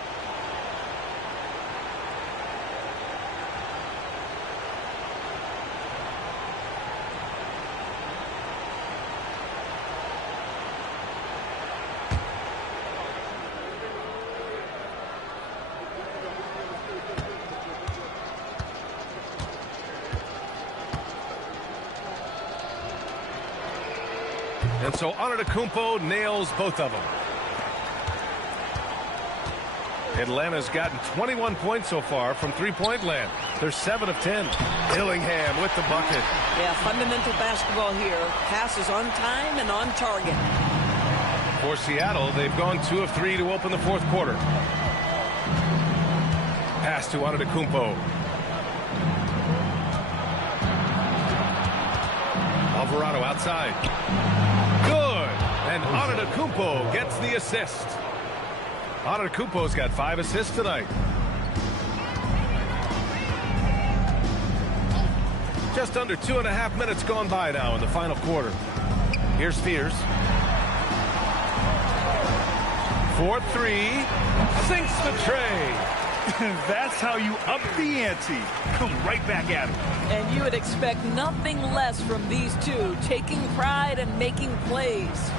And so Antetokounmpo nails both of them. Atlanta's gotten 21 points so far from three-point land. They're 7 of 10. Dillingham with the bucket. Yeah, fundamental basketball here. Passes on time and on target. For Seattle, they've gone 2 of 3 to open the fourth quarter. Pass to Antetokounmpo. Alvarado outside. Good. And Antetokounmpo gets the assist. Antetokounmpo's got 5 assists tonight. Just under 2.5 minutes gone by now in the final quarter. Here's Fears. 4-3. Sinks the tray. That's how you up the ante. Come right back at him. And you would expect nothing less from these two, taking pride and making plays.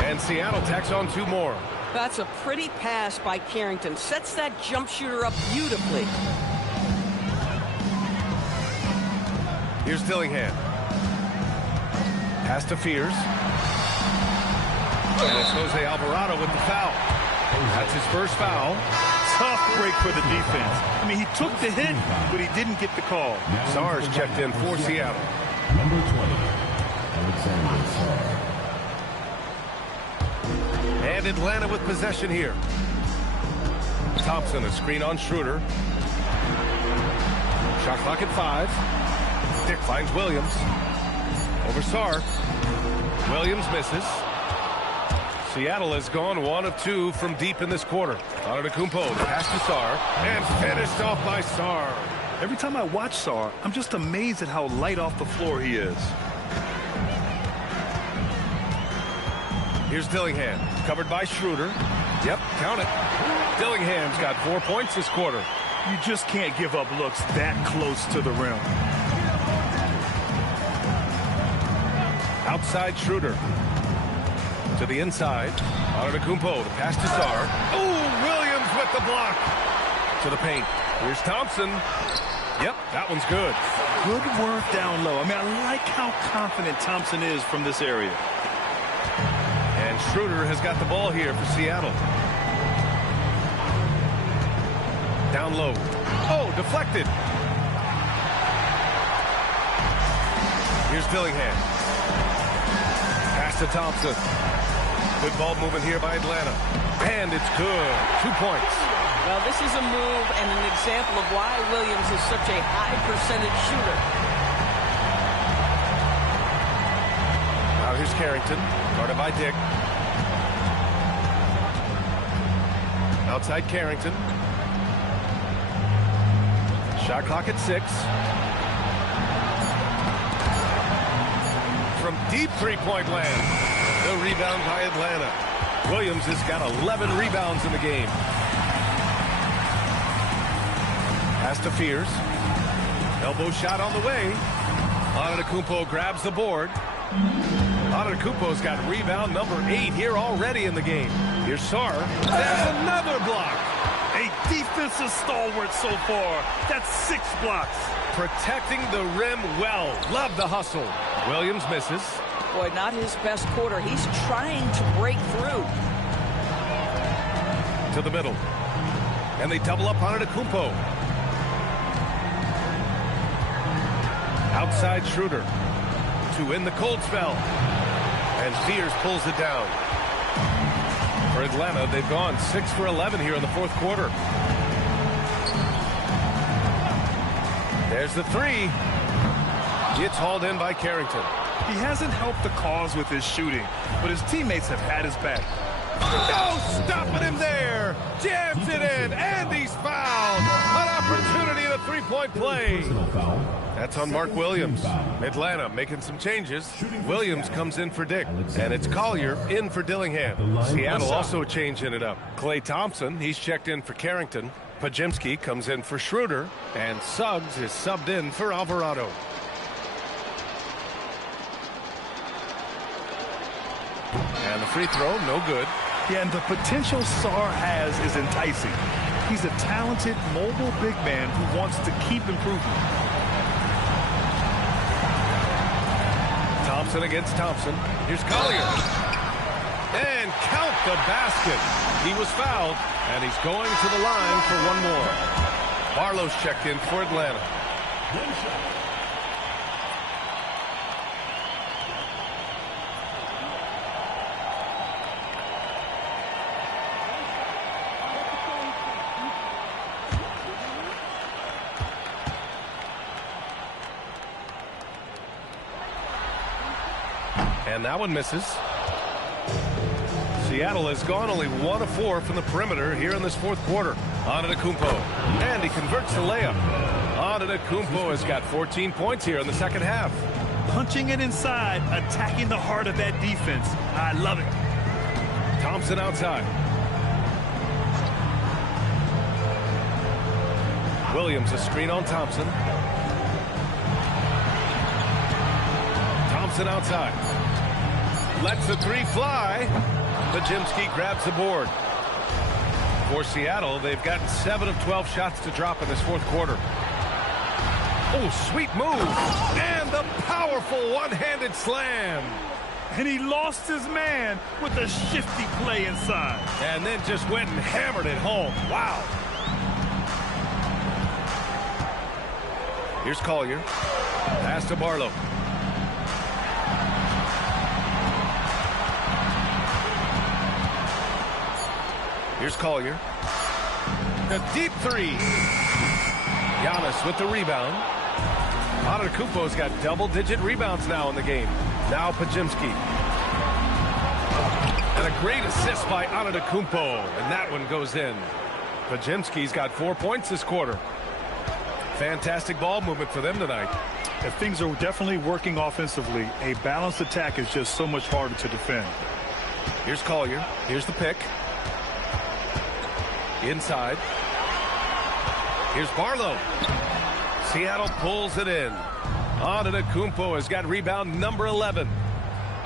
And Seattle tacks on 2 more. That's a pretty pass by Carrington. Sets that jump shooter up beautifully. Here's Dillingham. Pass to Fears. And it's Jose Alvarado with the foul. That's his first foul. Tough break for the defense. I mean, he took the hit, but he didn't get the call. Sarr's checked in for Seattle. Number 20, Alexander Sarr. And Atlanta with possession here. Thompson, a screen on Schroeder. Shot clock at 5. Dick finds Williams. Over Sarr. Williams misses. Seattle has gone 1 of 2 from deep in this quarter. Antetokounmpo, pass to Sarr, and finished off by Sarr. Every time I watch Sarr, I'm just amazed at how light off the floor he is. Here's Dillingham, covered by Schroeder. Yep, count it. Dillingham's got 4 points this quarter. You just can't give up looks that close to the rim. Outside Schroeder. To the inside. Antetokounmpo, the pass to Sarr. Oh, Williams with the block. To the paint. Here's Thompson. Yep, that one's good. Good work down low. I mean, I like how confident Thompson is from this area. And Schroeder has got the ball here for Seattle. Down low. Oh, deflected. Here's Dillingham. Pass to Thompson. Good ball movement here by Atlanta. And it's good. 2 points. Well, this is a move and an example of why Williams is such a high percentage shooter. Now here's Carrington. Guarded by Dick. Outside Carrington. Shot clock at 6. From deep three-point land. The rebound by Atlanta. Williams has got 11 rebounds in the game. Pass to Fears. Elbow shot on the way. Antetokounmpo grabs the board. Antetokounmpo's got rebound number 8 here already in the game. Here's Sarr. There's another block. A defensive stalwart so far. That's 6 blocks. Protecting the rim well. Love the hustle. Williams misses. Boy, not his best quarter. He's trying to break through. To the middle. And they double up on Antetokounmpo. Outside Schroeder. To end the cold spell. And Fears pulls it down. For Atlanta, they've gone 6 for 11 here in the fourth quarter. There's the 3. It's hauled in by Carrington. He hasn't helped the cause with his shooting, but his teammates have had his back. No stopping him there. Jams it in, and he's fouled. An opportunity in a three-point play. That's on Mark Williams. Atlanta making some changes. Williams comes in for Dick, and it's Collier in for Dillingham. Seattle also changing it up. Klay Thompson, he's checked in for Carrington. Pajemski comes in for Schroeder, and Suggs is subbed in for Alvarado. And the free throw, no good. Yeah, and the potential Sarr has is enticing. He's a talented, mobile big man who wants to keep improving. Thompson against Thompson. Here's Collier. And count the basket. He was fouled, and he's going to the line for one more. Barlow's checked in for Atlanta. And that one misses. Seattle has gone only 1 of 4 from the perimeter here in this fourth quarter. Antetokounmpo. And he converts the layup. Antetokounmpo has got 14 points here in the second half. Punching it inside, attacking the heart of that defense. I love it. Thompson outside. Williams a screen on Thompson. Thompson outside. Lets the 3 fly. Pajemski grabs the board. For Seattle, they've gotten 7 of 12 shots to drop in this fourth quarter. Oh, sweet move. And the powerful one-handed slam. And he lost his man with a shifty play inside. And then just went and hammered it home. Wow. Here's Collier. Pass to Barlow. Here's Collier. The deep three. Giannis with the rebound. Antetokounmpo's got double-digit rebounds now in the game. Now Pajimski. And a great assist by Antetokounmpo. And that one goes in. Pajimski's got 4 points this quarter. Fantastic ball movement for them tonight. If things are definitely working offensively, a balanced attack is just so much harder to defend. Here's Collier. Here's the pick. Inside. Here's Barlow. Seattle pulls it in. Antetokounmpo has got rebound number 11.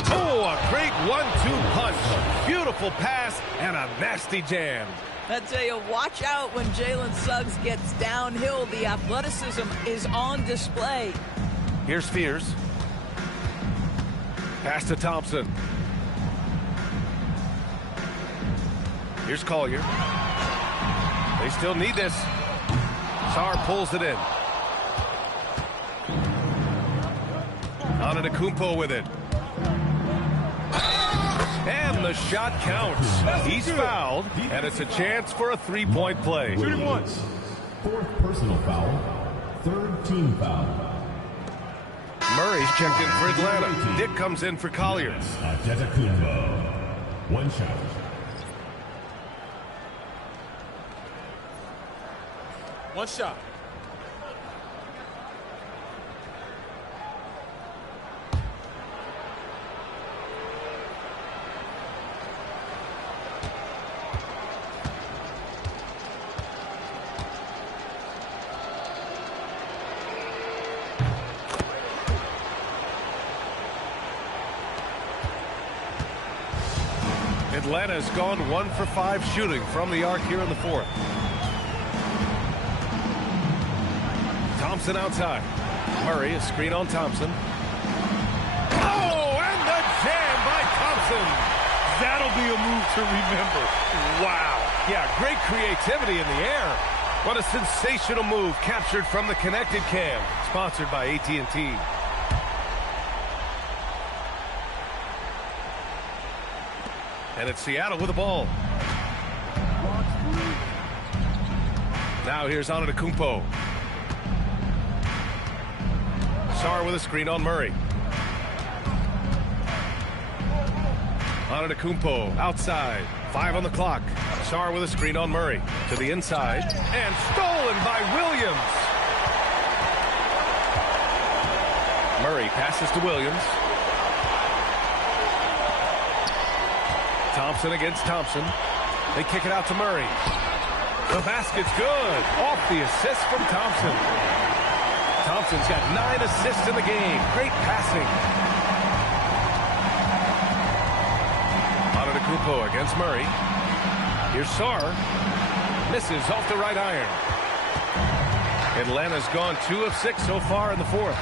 Oh, a great 1-2 punch. Beautiful pass and a nasty jam. I tell you, watch out when Jalen Suggs gets downhill. The athleticism is on display. Here's Fears. Pass to Thompson. Here's Collier. They still need this. Sarr pulls it in. Antetokounmpo with it. And the shot counts. He's fouled, and it's a chance for a three-point play. Shooting once. Fourth personal foul. Third team foul. Murray's checked in for Atlanta. Dick comes in for Collier. Antetokounmpo. One shot. One shot. Atlanta's gone 1 for 5 shooting from the arc here in the fourth. Thompson outside. Murray, a screen on Thompson. Oh, and the jam by Thompson. That'll be a move to remember. Wow. Yeah, great creativity in the air. What a sensational move captured from the connected cam. Sponsored by AT&T. And it's Seattle with the ball. Now here's Antetokounmpo. Sarr with a screen on Murray. Antetokounmpo outside. 5 on the clock. Sarr with a screen on Murray. To the inside. And stolen by Williams. Murray passes to Williams. Thompson against Thompson. They kick it out to Murray. The basket's good. Off the assist from Thompson. Thompson's got 9 assists in the game. Great passing. Antetokounmpo against Murray. Here's Sarr. Misses off the right iron. Atlanta's gone 2 of 6 so far in the fourth.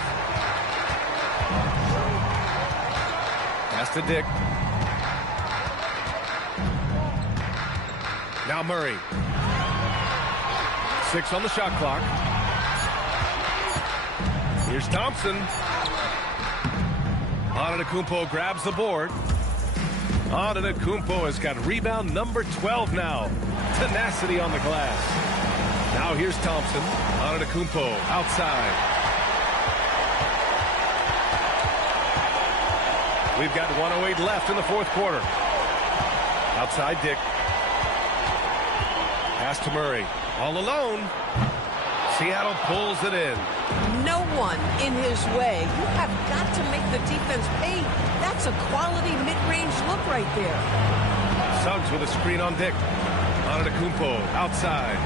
Pass to Dick. Now Murray. 6 on the shot clock. Here's Thompson. Antetokounmpo grabs the board. Antetokounmpo has got rebound number 12 now. Tenacity on the glass. Now here's Thompson. Antetokounmpo outside. We've got 1:08 left in the fourth quarter. Outside Dick. Pass to Murray. All alone. Seattle pulls it in. No one in his way. You have got to make the defense pay. That's a quality mid-range look right there. Suggs with a screen on Dick. Antetokounmpo outside.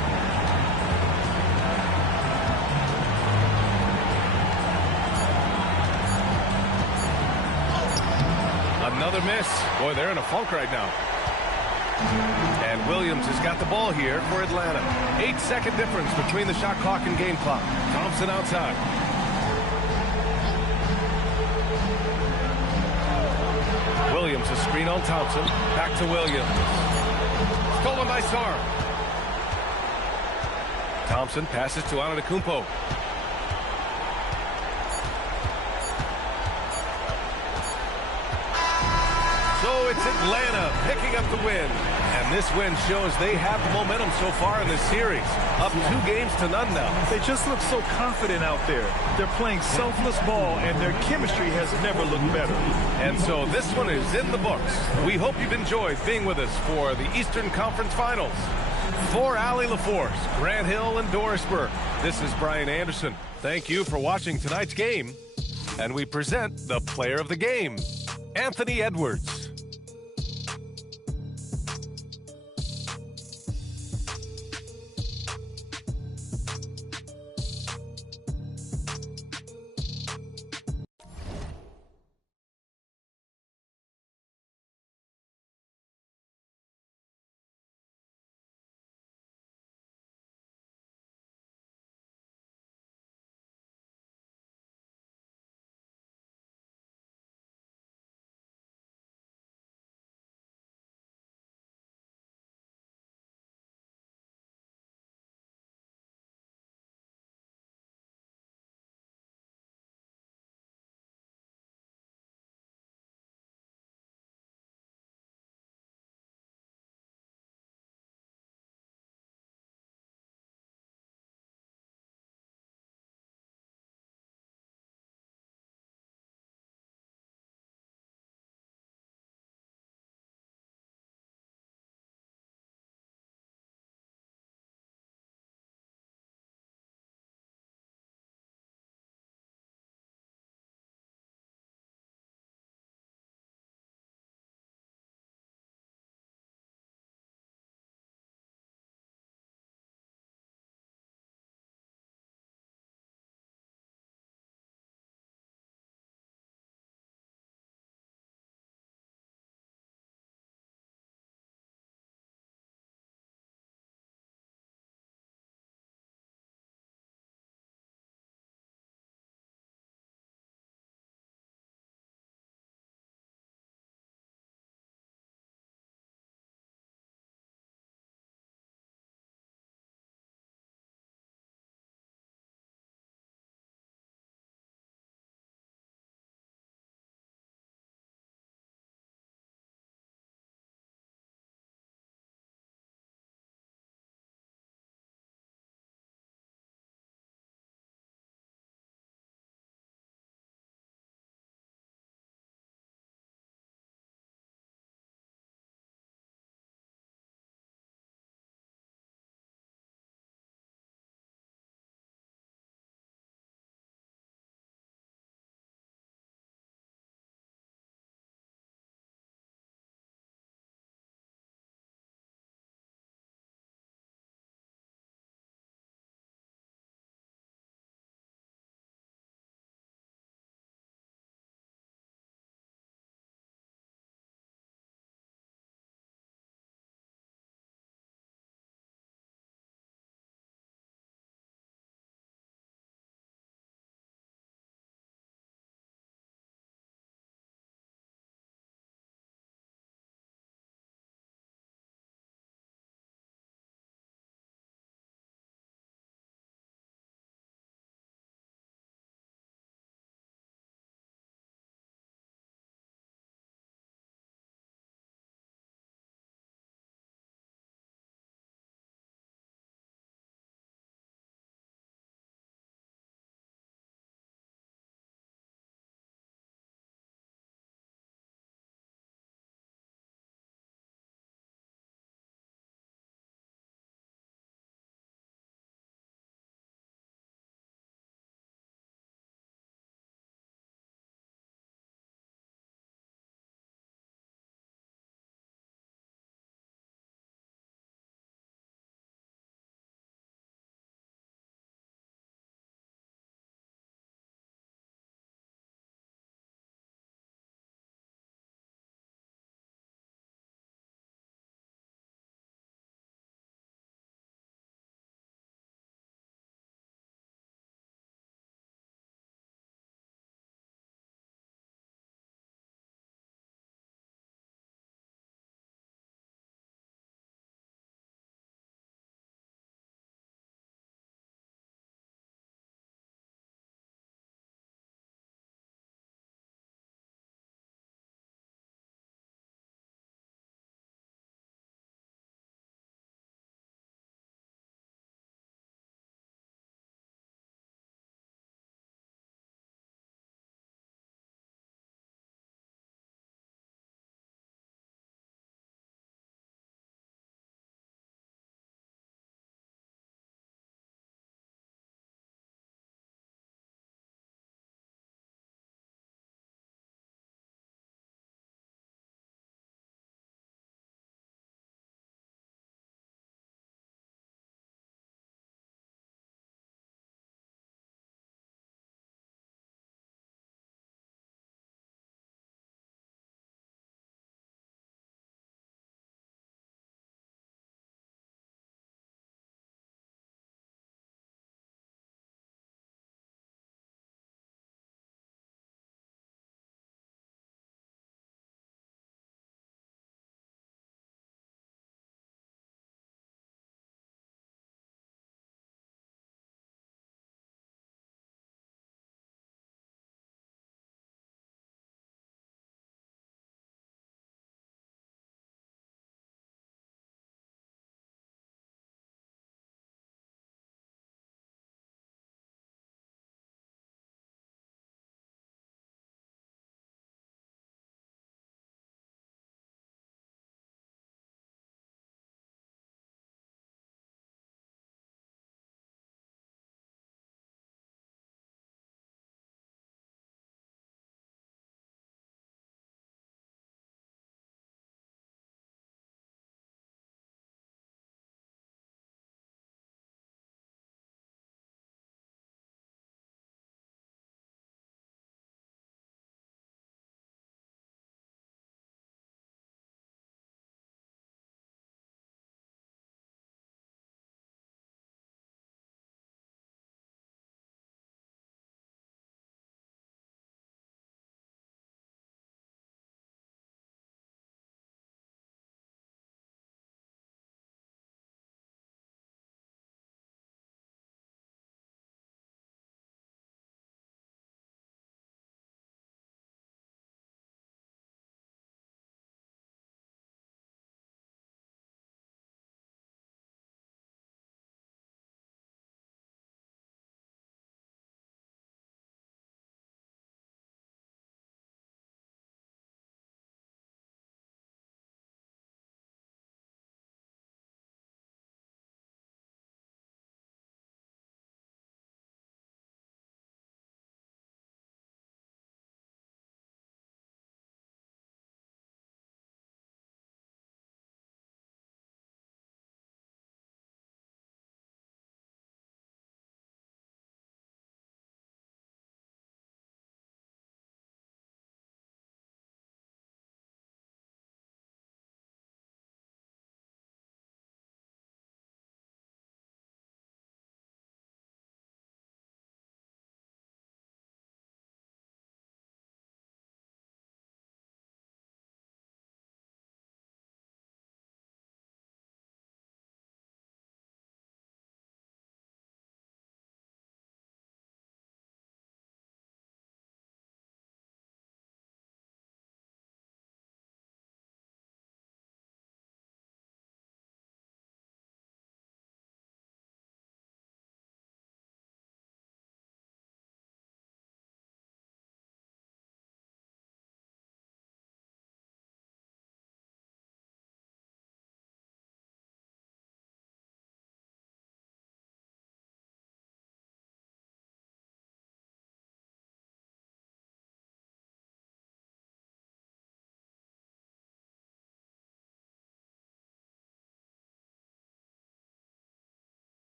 Another miss. Boy, they're in a funk right now. And Williams has got the ball here for Atlanta. 8-second difference between the shot clock and game clock. Thompson outside. Williams, a screen on Thompson. Back to Williams. Stolen by Sarr. Thompson passes to Antetokounmpo. So it's Atlanta picking up the win. And this win shows they have the momentum so far in this series. Up 2 games to none now. They just look so confident out there. They're playing selfless ball, and their chemistry has never looked better. And so this one is in the books. We hope you've enjoyed being with us for the Eastern Conference Finals. For Allie LaForce, Grant Hill, and Doris Burke, this is Brian Anderson. Thank you for watching tonight's game. And we present the player of the game, Anthony Edwards.